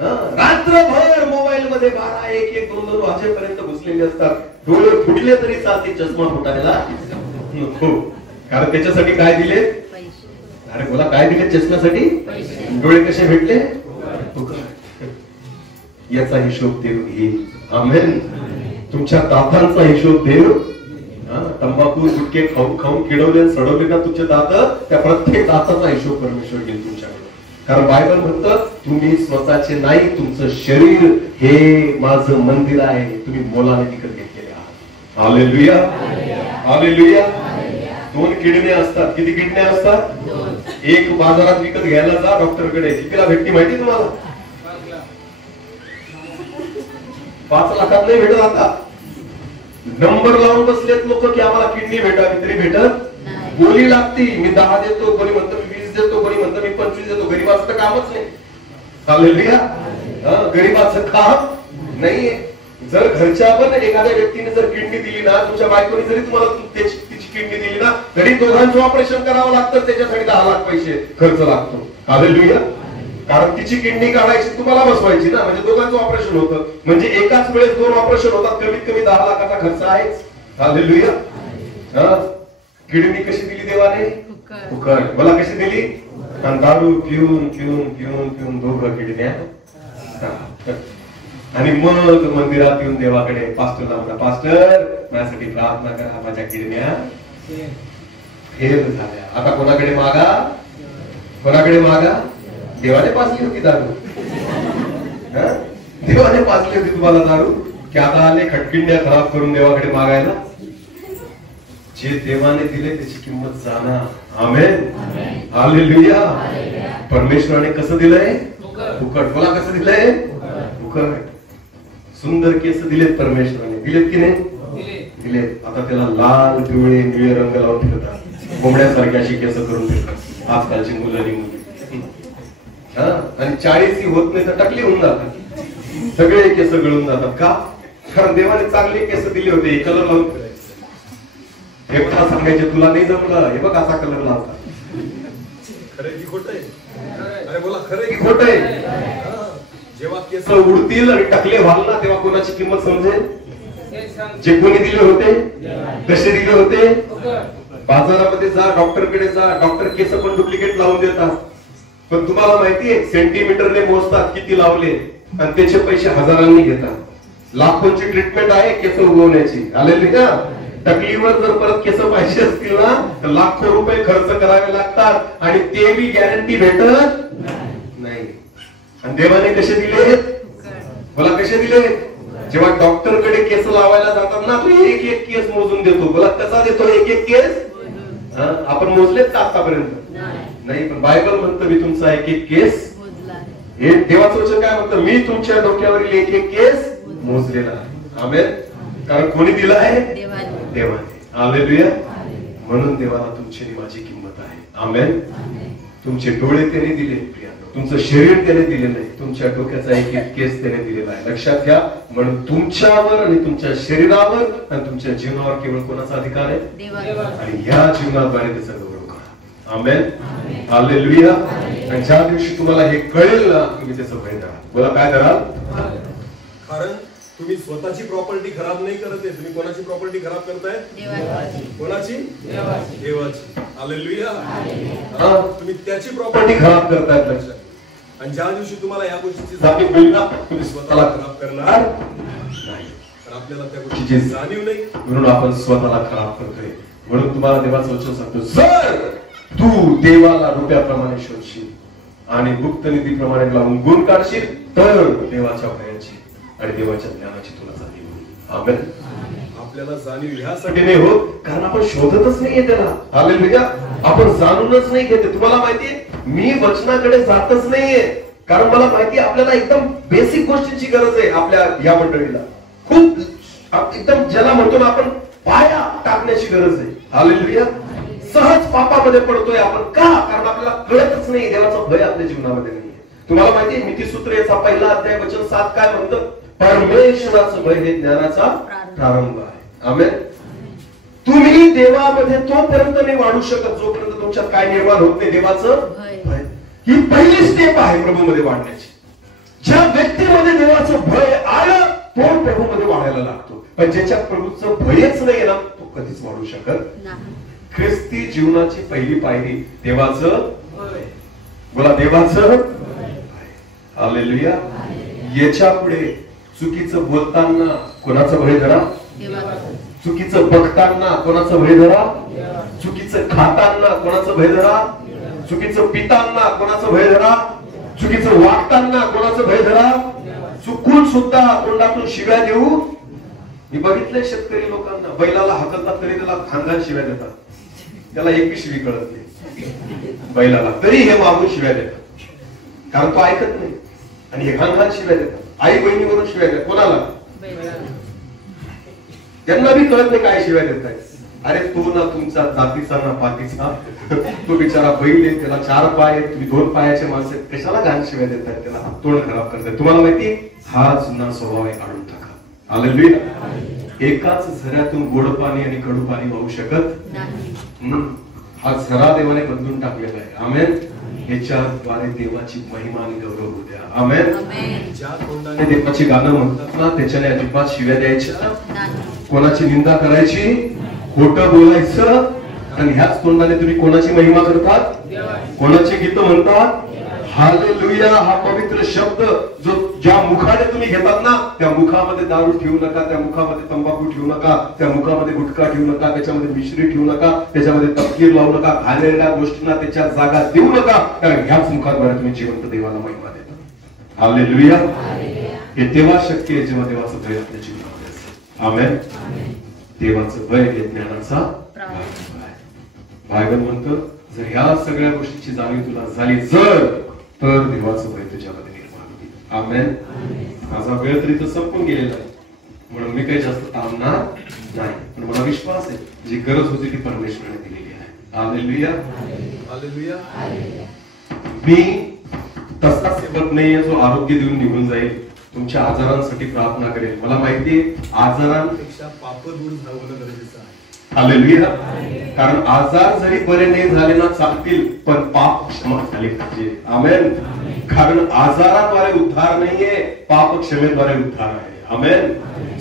रात्रभर मोबाईल मध्ये 12, 1, 1, 2, 2 वाजेपर्यंत घुसलेले असतात. डोळे फुटले तरी चालतील, चष्मा फुटायला नको. कारण त्याच्यासाठी काय दिले? अरे बोला काय दिले? चष्म्यासाठी. डोळे कसे भेटले? याचा हिशोब देव घेईल. आमेन. तुमच्या दातांचा हिशोब देव तंबाखू गुटखे खाऊन खाऊन किडवले सडवले ना तुमचे दात, त्या प्रत्येक दाताचा हिशोब परमेश्वर घेईल तुमच्याकडे. कारण बायबल म्हणतं तुम्ही स्वतःचे नाही, तुमचं शरीर हे माझं मंदिर आहे, तुम्ही मोलाने विकत घेतलेले आहात. Hallelujah, hallelujah. 2 किडण्या असतात. किती किडण्या असतात? एक बाजारात विकत घ्यायला जा डॉक्टरकडे, कितीला भेटती माहिती तुम्हाला? 5 लाखात नाही भेटत. आता नंबर लावून बसलेत लोक की आम्हाला किडनी भेटावी, तरी भेटत बोली लागती. मी 10 देतो, कोणी म्हणतं मी 20 देतो, कोणी म्हणतं मी 25 देतो. गरीबाचं तर कामच नाही. हालेलुया. गरीबाचं काम नाहीये. जर घरच्या पण एखाद्या व्यक्तीने जर किडनी दिली ना, तुमच्या बायकोने जरी तुम्हाला तिची किडनी दिली ना, तरी दोघांचं ऑपरेशन करावं लागतं. त्याच्यासाठी 10 लाख पैसे खर्च लागतो. हालेलुया. कारण तिची किडनी काढायची, तुम्हाला बसवायची ना, म्हणजे दोघांचं ऑपरेशन होतं. म्हणजे एकाच वेळेस 2 ऑपरेशन होतात. कमीत कमी 10 लाखाचा खर्च आहेच. हालेलुया. किडनी कशी दिली देवाने? फुकट. मला कशी दिली? आणि दारू पिऊन पिऊन पिऊन पिऊन 2 किडन्या. आणि मग मंदिरात येऊन देवाकडे पास्टरला म्हणा, पास्टर माझ्यासाठी प्रार्थना करा, माझ्या किडन्या फेल झाल्या. आता कोणाकडे मागा? कोणाकडे मागा? देवाने पाजली होती दारू. देवाने पाजली होती तुम्हाला दारू, की आता आले खटकिंड्या खराब करून देवाकडे मागायला? जे देवाने दिले त्याची किंमत जाणार. आमेन, हालेलुया. परमेश्वराने कसं दिलंय? फुकट. मला कसं दिलंय? फुकट. सुंदर केस दिलेत परमेश्वराने. दिलेत की नाही? दिलेत. आता त्याला लाल पिवळे निळे रंग लावून फिरतात, कोंबड्यासारखी अशी केस करून फिरतात आजकालची मुलं आणि मुली. आणि 40 होत नाही तर टकली होऊन जातात, सगळे केस गळून जातात. का? कारण देवाने चांगले केस दिले होते. हे कलर लावून फिरायचे. हे मला सांगायचे तुला नाही जमलं, हे बघ असा कलर लावता. खरं की खोट आहे? अरे बोला, खरं की खोट आहे? जेव्हा केस उडतील आणि टकले व्हाल ना, तेव्हा कोणाची किंमत समजेल? जे कोणी दिले होते, कसे दिले होते. बाजारामध्ये जा, डॉक्टरकडे जा, डॉक्टर केस पण डुप्लिकेट लावून देतात. पण तुम्हाला माहितीये सेंटीमीटरने मोजतात किती लावले, आणि त्याचे पैसे हजारांनी घेतात. लाखोंची ट्रीटमेंट आहे केस उगवण्याची. आलेली का? टकलीवर जर परत केस पाहिजे असतील ना, तर लाखो रुपये खर्च करावे लागतात, आणि ते बी गॅरंटी भेटत नाही. आणि देवाने कसे दिले? मला कसे दिले? जेव्हा डॉक्टरकडे केस लावायला जातात ना, तो एक एक केस मोजून देतो. मला कसा देतो? एक एक केस. आपण मोजलेत का आतापर्यंत? नाही. पण बायबल म्हणतं मी तुमचा एक एक केस. हे देवाचं वचन काय म्हणतं? मी तुमच्या डोक्यावरील एक एक केस मोजलेला आहे. आमेन. कारण कोणी दिलं आहे? देवाने. हालेलुया. म्हणून देवाला तुमची आणि माझी किंमत आहे. आमेन. तुमचे डोळे त्याने दिले, तुमचं शरीर त्याने दिले नाही, तुमच्या डोक्याचा एक एक केस त्याने दिलेला आहे. लक्षात घ्या. म्हणून तुमच्यावर आणि तुमच्या शरीरावर आणि तुमच्या जीवनावर केवळ कोणाचा अधिकार आहे? आणि ह्या जीवनाद्वारे ते सगळं ओळखा. आमेन, हालेलुया. आणि ज्या दिवशी तुम्हाला हे कळेल ना, तुम्ही त्याचं भय धरा. बोला, काय कराल? कारण तुम्ही स्वतःची प्रॉपर्टी खराब नाही करत आहे. तुम्ही कोणाची प्रॉपर्टी खराब करताय? कोणाची? देवाची. हालेलुया. तुम्ही त्याची प्रॉपर्टी खराब करतायत. लक्षात. आणि ज्या दिवशी तुम्हाला या गोष्टीची जाणीव होईल ना, तुम्ही स्वतःला खराब करणार नाही. तर आपल्याला त्या गोष्टीची जाणीव नाही, म्हणून आपण स्वतःला खराब करतोय. म्हणून तुम्हाला देवाचं वचन सांगतो, जर तू देवाला रुपयाप्रमाणे शोधशील आणि गुप्त निधीप्रमाणे लावून गुण काढशील, तर देवाच्या भयाची आणि देवाच्या ज्ञानाची तुला जाणीव होईल. आमेन. आपल्याला जाणीव ह्यासाठी नाही होत कारण आपण शोधतच नाहीये त्याला. हालेलुया. आपण जाणूनच नाही घेते. तुम्हाला माहितीये, मी वचनाकडे जातच नाहीये, कारण मला माहिती आपल्याला एकदम बेसिक गोष्टींची गरज आहे. आपल्या या मंडळीला खूप एकदम ज्याला म्हणतो ना आपण, पाया टाकण्याची गरज आहे. हालेलुया. सहज पापामध्ये पडतोय आपण. का? कारण आपल्याला कळतच नाही, देवाचा भय आपल्या जीवनामध्ये नाहीये. तुम्हाला माहितीये, नीतिसूत्र याचा 1 अध्याय वचन 7 काय म्हणतं? परमेश्वराचं भय हे ज्ञानाचा प्रारंभ आहे. आमेन. तुम्ही देवामध्ये तोपर्यंत नाही वाढू शकत जोपर्यंत तुमच्यात काय निर्माण होत नाही? देवाचं भय. ही पहिली स्टेप आहे प्रभूमध्ये वाढण्याची. ज्या व्यक्तीमध्ये देवाचं भय आलं, तो प्रभूमध्ये वाढायला लागतो. पण ज्याच्यात प्रभूचं भयच नाही ना, तो कधीच वाढू शकत नाही. ख्रिस्ती जीवनाची पहिली पायरी देवाचं भय. बोला, देवाचं भय. हालेलुया. याच्या पुढे चुकीचं बोलताना कोणाचं भय धरा? चुकीचं बघताना कोणाचं भय धरा, चुकीचं खाताना कोणाचं भय धरा, चुकीचं पिताना कोणाचं भय धरा, चुकीचं वागताना कोणाचं भय धरा, चुकून सुद्धा तोंडातून शिव्या देऊ. मी बघितलंय शेतकरी लोकांना, बैलाला हाकलतात तरी त्याला खानदान शिव्या देतात, त्याला एक बी शिवी कळत नाही बैलाला, तरी हे मागून शिव्या देतात, कारण तो ऐकत नाही. आणि हे खानदान शिव्या देतात, आई बहिणीवरून शिव्या देतात. कोणाला? त्यांना बी कळत नाही काय शिव्या देत आहे. अरे तो ना तुमचा जातीचा ना पातीचा, तो बिचारा बैल आहे, त्याला 4 पाय आहेत, तुम्ही 2 पायाचे माणसं आहेत, कशाला घाण शिव्या देताय, त्याला तोंड खराब करताय. तुम्हाला माहिती हा जुना स्वभाव आहे, काढून टाका. हालेलुया. एकाच झऱ्यातून गोड पाणी आणि कडू पाणी वाहू शकत नाही. हा झरा देवाने बदलून टाकलेला आहे. आमेन. याच्याद्वारे देवाची महिमा आणि गौरव होऊ द्या. आमेन. ज्या तोंडाने देवाची गाणं म्हणतात ना, त्याच्याने अजिबात शिव्या द्यायच्या, कोणाची निंदा करायची, खोटं बोलायचं. आणि ह्याच तोंडाने तुम्ही कोणाची महिमा करतात, कोणाची गीत म्हणतात. हालेलुया. हा पवित्र शब्द जो ज्या मुखाने तुम्ही घेतात ना, त्या मुखामध्ये दारू ठेवू नका, त्या मुखामध्ये तंबाखू ठेवू नका, त्या मुखामध्ये गुटखा ठेवू नका, त्याच्यामध्ये मिश्री ठेवू नका, त्याच्यामध्ये तपकीर लावू नका, घाणेरड्या गोष्टींना त्याच्या जागा देऊ नका, कारण ह्याच मुखाद्वारे तुम्ही जिवंत देवाला महिमा देता. हालेलुया. हे तेव्हा शक्य आहे जेव्हा देवाचं भय आपल्या जीवनामध्ये असेल. आमेन. देवाचं भय हे ज्ञानाचा प्रारंभ आहे. बायबल म्हणतं जर ह्या सगळ्या गोष्टीची जाणीव तुला झाली तर देवाचं भय तुझ्यामध्ये निर्माण होईल. आमेन. माझा वेळ तरी तर संपून गेलेला आहे, म्हणून मी काही जास्त थांबणार नाही, पण मला विश्वास आहे जी गरज होती ती परमेश्वराने दिलेली आहे. हालेलुया. हालेलुया. मी तसा सेवक नाहीये जो आरोग्य देऊन निघून जाईल, तुमच्या आजारांसाठी प्रार्थना करेल. मला माहितीये आजारांपेक्षा पाप दूर होणं गरजेचं आहे. हालेलुया. कारण आजार जरी बरे नाही झाले ना चालतील, पण पाप क्षमा झाले पाहिजे. आमेन. कारण आजाराद्वारे उद्धार नाहीये, पाप क्षमेद्वारे उद्धार आहे. आमेन.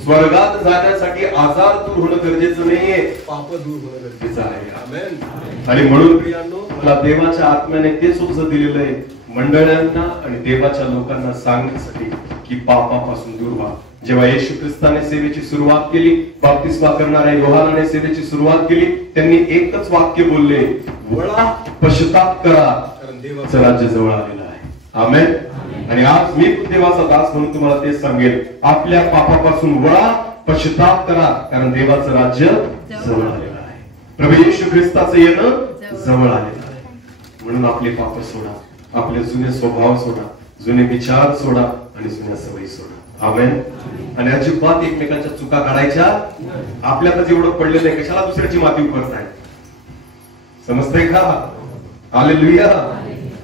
स्वर्गात जाण्यासाठी आजार दूर होणं गरजेचं नाहीये, पाप दूर होणं गरजेचं आहे. आमेन. आणि म्हणून प्रियांनो, मला देवाच्या आत्म्याने ते सुद्धा दिलेलं आहे मंडळांना आणि देवाच्या लोकांना सांगण्यासाठी की पापापासून दूर व्हा. जेव्हा येशू ख्रिस्ताने सेवेची सुरुवात केली, बाप्तिस्मा करणाऱ्या योहानाने सेवेची सुरुवात केली, त्यांनी एकच वाक्य बोलले, वळा, पश्चाताप करा, कारण देवाचं राज्य जवळ आलेलं आहे. आमेन. आणि आज मी देवाचा दास म्हणून तुम्हाला तेच सांगेल, आपल्या पापापासून वळा, पश्चाताप करा, कारण देवाचं राज्य जवळ आलेलं आहे. प्रभू येशू ख्रिस्ताचं येणं जवळ आलेलं आहे. म्हणून आपले पाप सोडा, आपले जुने स्वभाव सोडा, जुने विचार सोडा आणि जुन्या सवयी सोडा. आमेन. आणि अजिबात एकमेकांच्या चुका काढायच्या. आपल्यातच एवढं पडलेलं आहे, कशाला दुसऱ्याची माती करताय. समजतंय का? हालेलुया.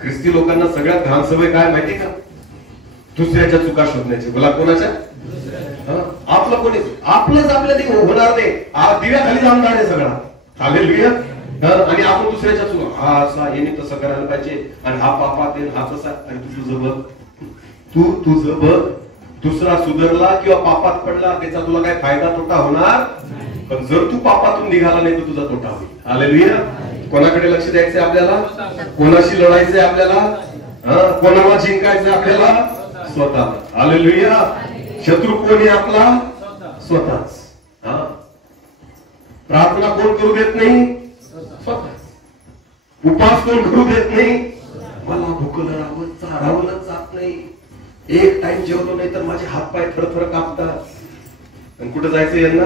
ख्रिस्ती लोकांना सगळ्यात घाण सवय काय माहिती का? दुसऱ्याच्या चुका शोधण्याची. बोला, कोणाच्या? आपलं कोणी, आपलंच आपल्याला होणार नाही. दिव्याखाली जाणार आहे सगळा. हालेलुया. आणि आपण दुसऱ्याच्या चुका, हा असा याने तसं करायला पाहिजे, आणि हा पापात आहे, हा तसा. आणि तुझं बघ, तू तुझं बघ. दुसरा सुधारला किंवा पापात पडला त्याचा तुला काय फायदा तोटा होणार, पण जर तू पापातून निघाला नाही तर तुझा तोटा होईल. हालेलुया. कोणाकडे लक्ष द्यायचंय आपल्याला? कोणाशी लढायचंय आपल्याला? कोणाला जिंकायचंय आपल्याला? स्वतःला. हालेलुया. शत्रू कोण आहे आपला? स्वतःच. प्रार्थना कोण करू देत नाही? स्वतः. उपास कोण करू देत नाही? मला भुकलं राहावं, चारावलं जात नाही, एक टाइम जेवलो नाही तर माझे हात पाय थरथर कापतात. आणि कुठं जायचं यांना?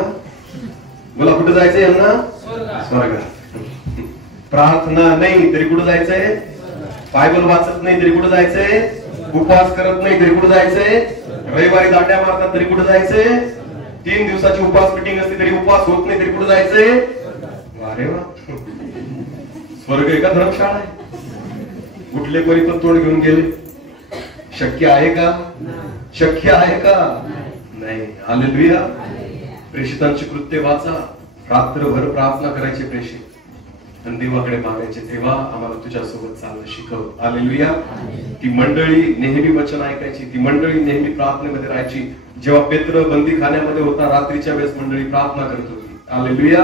मला कुठं जायचंय यांना? स्वर्गात. प्रार्थना नाही तरी कुठं जायचंय? बायबल वाचत नाही तरी कुठं जायचंय? उपवास करत नाही तरी कुठं जायचंय? रविवारी दांड्या मारतात तरी कुठं जायचंय? 3 दिवसाची उपवास मीटिंग असते तरी उपवास होत नाही तरी कुठं जायचंय? अरे वा. स्वर्ग एका धर्मशाळा आहे. उठले कोणी पण तोड घेऊन गेले. शक्य आहे का? शक्य आहे का? नाही. हालेलुया. प्रेषितांची कृत्य वाचा, रात्रभर प्रार्थना करायची प्रेषित, आणि देवाकडे मागायचे, तेव्हा आम्हाला तुझ्यासोबत चालणं शिकव. हालेलुया. ती मंडळी नेहमी वचन ऐकायची, ती मंडळी नेहमी प्रार्थनेमध्ये राहायची. जेव्हा पेत्र बंदी खाण्यामध्ये होता, रात्रीच्या वेळेस मंडळी प्रार्थना करत होती. हालेलुया.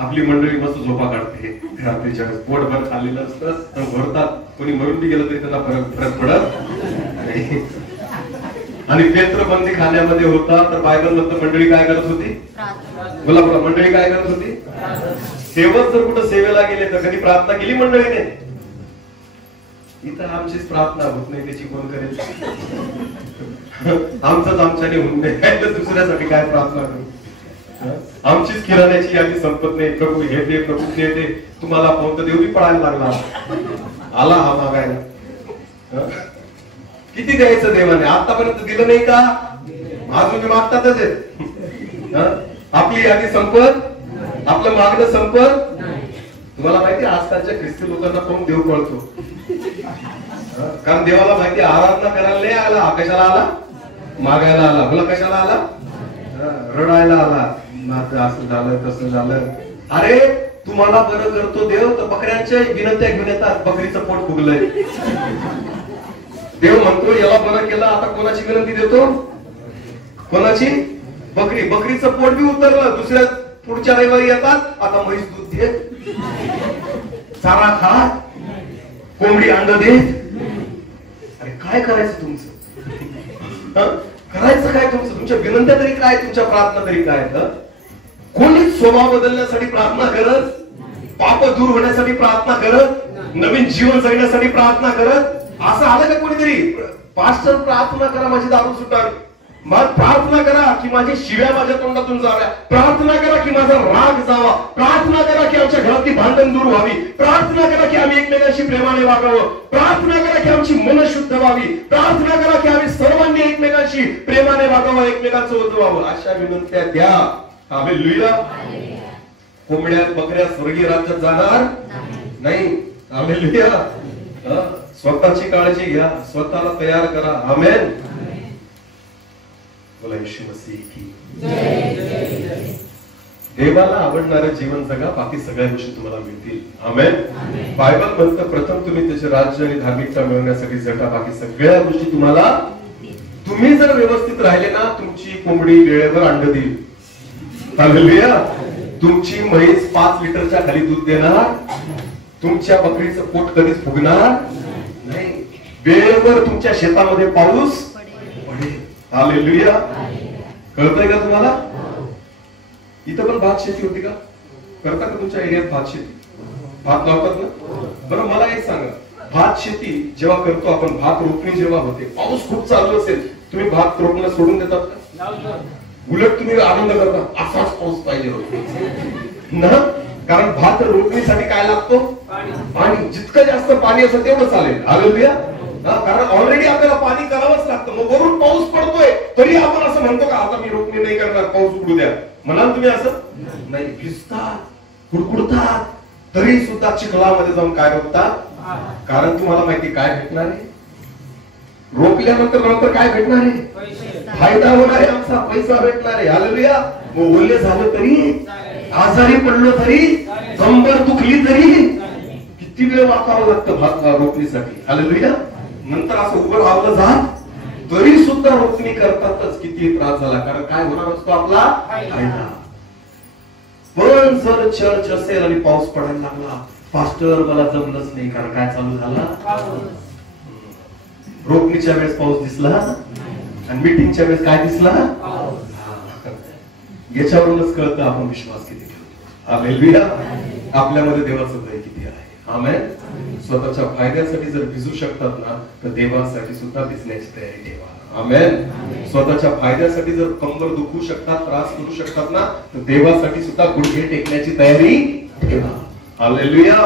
आपली मंडळी मस्त झोपा काढते रात्रीच्या वेळेस, पोटभर खाल्लेलं असतं, भरतात. कोणी मरून बी गेलं तरी त्यांना फरक पडत नाही. आणि पेत्रबंदी खाण्यामध्ये होता, तर बायबल मध्ये मंडळी काय करत होती? बोला बोला, मंडळी काय करत होती? सेवक जर कुठं सेवेला गेले तर कधी प्रार्थना केली मंडळीने? इथं आमचीच प्रार्थना होत नाही, त्याची कोण करेल? आमचंच आमच्याने होऊन नाही, काय तर दुसऱ्यासाठी काय प्रार्थना करू? आमचीच किराण्याची यादी संपत नाही. प्रभू हे दे, प्रभू ते दे. तुम्हाला फोन तर देऊ पळायला लागला, आला हा मागायला. किती द्यायचं देवाने? आतापर्यंत दिलं नाही का? अजून मागतातच आहेत. आपली यादी संपत, आपलं मागणं संपत. तुम्हाला माहिती आजकालच्या ख्रिस्ती लोकांना कोण देव पळतो? कारण देवाला माहिती आराधना करायला नाही आला, कशाला आला? मागायला आला. बोला कशाला आला? रडायला आला. असं झालं तसं झालं. अरे तुम्हाला बरं करतो देव, तर बकऱ्यांच्या विनंत्या घेऊन येतात. बकरीचं पोट फुगलंय. देव म्हणतो याला बरं केलं, आता कोणाची विनंती देतो? कोणाची? बकरी. बकरीचं पोट बी उतरलं. दुसऱ्या पुढच्या रविवारी येतात, आता म्हैस दूध दे, चारा खा, कोंबडी अंड दे. अरे काय करायचं तुमचं? करायचं काय तुमचं? तुमच्या विनंत्या तरी काय? तुमच्या प्रार्थना तरी काय? कोणीच स्वभाव बदलण्यासाठी प्रार्थना करत, पाप दूर होण्यासाठी प्रार्थना करत, नवीन जीवन जगण्यासाठी प्रार्थना करत असं आलं का कोणीतरी? पास्टर प्रार्थना करा माझी दारू सुटावी, मग प्रार्थना करा की माझी शिव्या माझ्या तोंडातून जाव्या, प्रार्थना करा की माझा राग जावा, प्रार्थना करा की आमच्या घरातली भांडण दूर व्हावी, प्रार्थना करा की आम्ही एकमेकांशी प्रेमाने वागावं, प्रार्थना करा की आमची मन शुद्ध व्हावी, प्रार्थना करा की आम्ही सर्वांनी एकमेकांशी प्रेमाने वागावं, एकमेकांचं उजवावं. अशा विनंत्या द्या. हालेलुया. कोंबड्या बकऱ्या स्वर्गीय राज्यात जाणार नाही. हालेलुया. स्वतःची काळजी घ्या, स्वतःला तयार करा. आमेन. बोला येशू मसीह की जय. देवाला आवडणारं जीवन जगा, बाकी सगळ्या गोष्टी तुम्हाला मिळतील. आमेन. बायबल म्हणतं प्रथम तुम्ही त्याचे राज्य आणि धार्मिकता मिळवण्यासाठी जगा, बाकी सगळ्या गोष्टी तुम्हाला. तुम्ही जर व्यवस्थित राहिले ना, तुमची कोंबडी वेळेवर अंड देईल. हालेलुया. तुमची म्हैस 5 लिटरच्या खाली दूध देणार. तुमच्या बकरीचं पोट कधीच फुगणार नाही. वेळेवर तुमच्या शेतामध्ये पाऊस पडेल. हालेलुया. कळतंय का तुम्हाला? इथं पण भात शेती होती का? करता का तुमच्या एरियात भात शेती? भात लावतात ना? बरं मला एक सांगा, भात शेती जेव्हा करतो आपण, भात रोपणी जेव्हा होते, पाऊस खूप चालू असेल, तुम्ही भात रोपणं सोडून देतात का? उलट तुम्ही आनंद करता, असाच पाऊस पाहिजे ना. कारण भात रोपणीसाठी काय लागतो? पाणी. जितकं जास्त पाणी असेल तेवढं चालेल. हालेलुया. कारण ऑलरेडी आपल्याला पाणी करावंच लागतं. मग वरून पाऊस पडतोय तरी आपण असं म्हणतो का आता मी रोपणी नाही करणार, पाऊस उडू द्या? म्हणाल तुम्ही असं? नाही. भिजतात, कुडकुडतात, तरी सुद्धा चिखलामध्ये जाऊन काय रोपतात? कारण तुम्हाला माहिती काय भेटणार आहे? रोपल्यानंतर काय भेटणार आहे? फायदा होणार आहे, आमचा पैसा भेटणार आहे. हालेलुया. मग ओले झालं तरी, आजारी पडलो तरी, कंबर दुखली तरी, किती वेळ वाकावं लागतं भात रोपणीसाठी. हालेलुया. नंतर असं उभं राहावं जात तरी सुद्धा रोपणी करतातच. किती त्रास झाला, कारण काय होणार असतो आपला फायदा. पण जर चर्च असेल आणि पाऊस पडायला लागला, पास्टर मला जमलंच नाही, कारण काय चालू झाला? रोपणीच्या वेळेस पाऊस दिसला आणि मीटिंगच्या वेळेस काय दिसला? याच्यावरूनच कळतं आपण विश्वास किती ठेवतो. हालेलुया. आपल्यामध्ये देवाचं भय किती आहे. आमेन. स्वतःच्या फायद्यासाठी जर भिजू शकतात ना, तर देवासाठी सुद्धा भिजण्याची तयारी ठेवा. आमेन. स्वतःच्या फायद्यासाठी जर कंबर दुखू शकतात, त्रास करू शकतात ना, तर देवासाठी सुद्धा गुडघे टेकण्याची तयारी ठेवा. हालेलुया.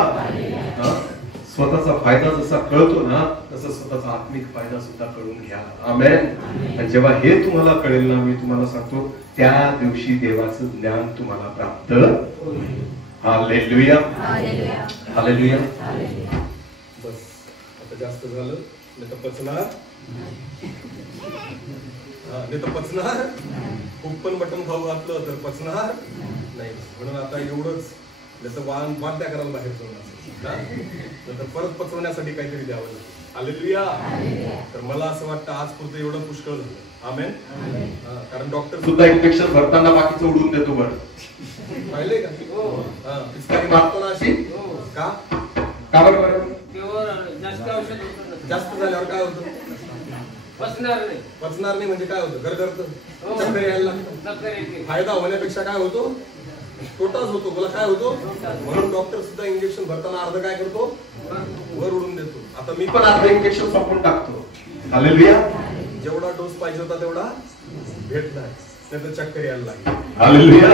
स्वतःचा फायदा जसा कळतो ना, तसा स्वतःचा आत्मिक फायदा सुद्धा कळून घ्या. आमेन. आणि जेव्हा हे तुम्हाला कळेल ना, मी तुम्हाला सांगतो, त्या दिवशी देवाचं ज्ञान तुम्हाला प्राप्त होईल. हालेलुया. हालेलुया. बस आता जास्त झालं, नाही तर पचणार. नाही तर पचणार. खूप पण बटन खाऊ घातलं तर पचणार नाही. म्हणून आता एवढंच, जसं वाद्या करायला बाहेर जाऊन परत पचवण्यासाठी काहीतरी द्यावं लागतं. हालेलुया. तर मला असं वाटतं आज पुरतं एवढं पुष्कळ झालं. आमेन. कारण डॉक्टर सुद्धा इन्फेक्शन भरताना बाकीचं उडवून देतो. बरं पाहिलंय का? मारतो ना अशी का? का बरं? जास्त झाल्यावर काय होतं? पचणार नाही म्हणजे काय होतं? गरगरतं, चक्कर यायला लागतं. फायदा होण्यापेक्षा काय होतो? तोटाच होतो. बोला काय होतो? म्हणून डॉक्टर सुद्धा इंजेक्शन भरताना अर्ध काय करतो? वर उडून देतो. आता मी पण अर्ध इंजेक्शन संपून टाकतो. हालेलुया. जेवढा डोस पाहिजे होता तेवढा भेटला, त्याचं चक्कर यायला लागली. हालेलुया.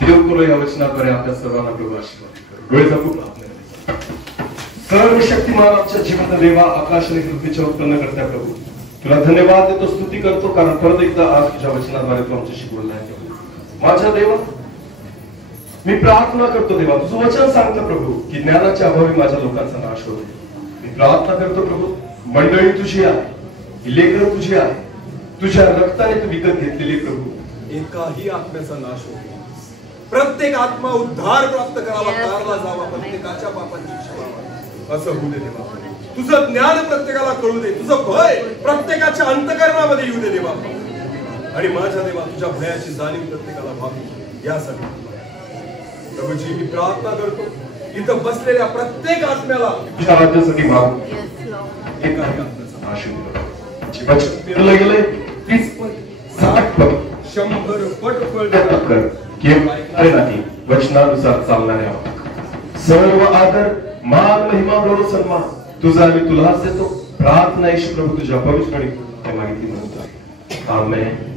देव करो या वचनाद्वारे आपल्या सर्वांना प्रभू आशीर्वाद करो. डोळे झाकून प्रार्थना करा. सर्व शक्तिमान आमच्या जीवन देवा, आकाश आणि पृथ्वीच्या उत्पन्न करता प्रभू, तुला धन्यवाद देतो, स्तुती करतो, कारण परत एकदा आज तुझ्या वचनाद्वारे तू आमच्याशी बोललाय प्रभू. माझ्या देवा, मी प्रार्थना करतो देवा, तुझं वचन सांगतं प्रभू की ज्ञानाच्या अभावी माझ्या लोकांचा नाश होतो. मी प्रार्थना करतो प्रभू, मंडळी तुझी आहे, ही लेकरं तुझी आहे, तुझ्या रक्ताने तू विकत घेतलेली प्रभू, एकाही आत्म्याचा नाश होतो. प्रत्येक आत्मा उद्धार प्राप्त करावा, तारला जावा, प्रत्येकाच्या पापांची क्षमा व्हावी. असं होऊ दे देवा. तुझं ज्ञान प्रत्येकाला कळू दे, तुझं भय प्रत्येकाच्या अंतःकरणामध्ये येऊ दे देवा. आणि माझ्या देवा, तुझ्या भयाची जाणीव प्रत्येकाला व्हावी, यासाठी प्रभूजी मी प्रार्थना करतो. इथं बसलेल्या प्रत्येक आत्म्याला तुझ्या राज्यासाठी मागू. एकाही आत्म्याचा नाश होऊ दे. वचन पेरलं गेलंय, 30 पट, 60 पट, 100 पट फळ कर. केवळ ऐकणारे नाही, वचनानुसार चालणारे आहोत. सर्व आदर, मान, महिमा, गौरव, सन्मान तुझा मी तुलाच देतो. प्रार्थना येशू प्रभू तुझ्या पवित्र आणि माहिती म्हणतो. आमेन.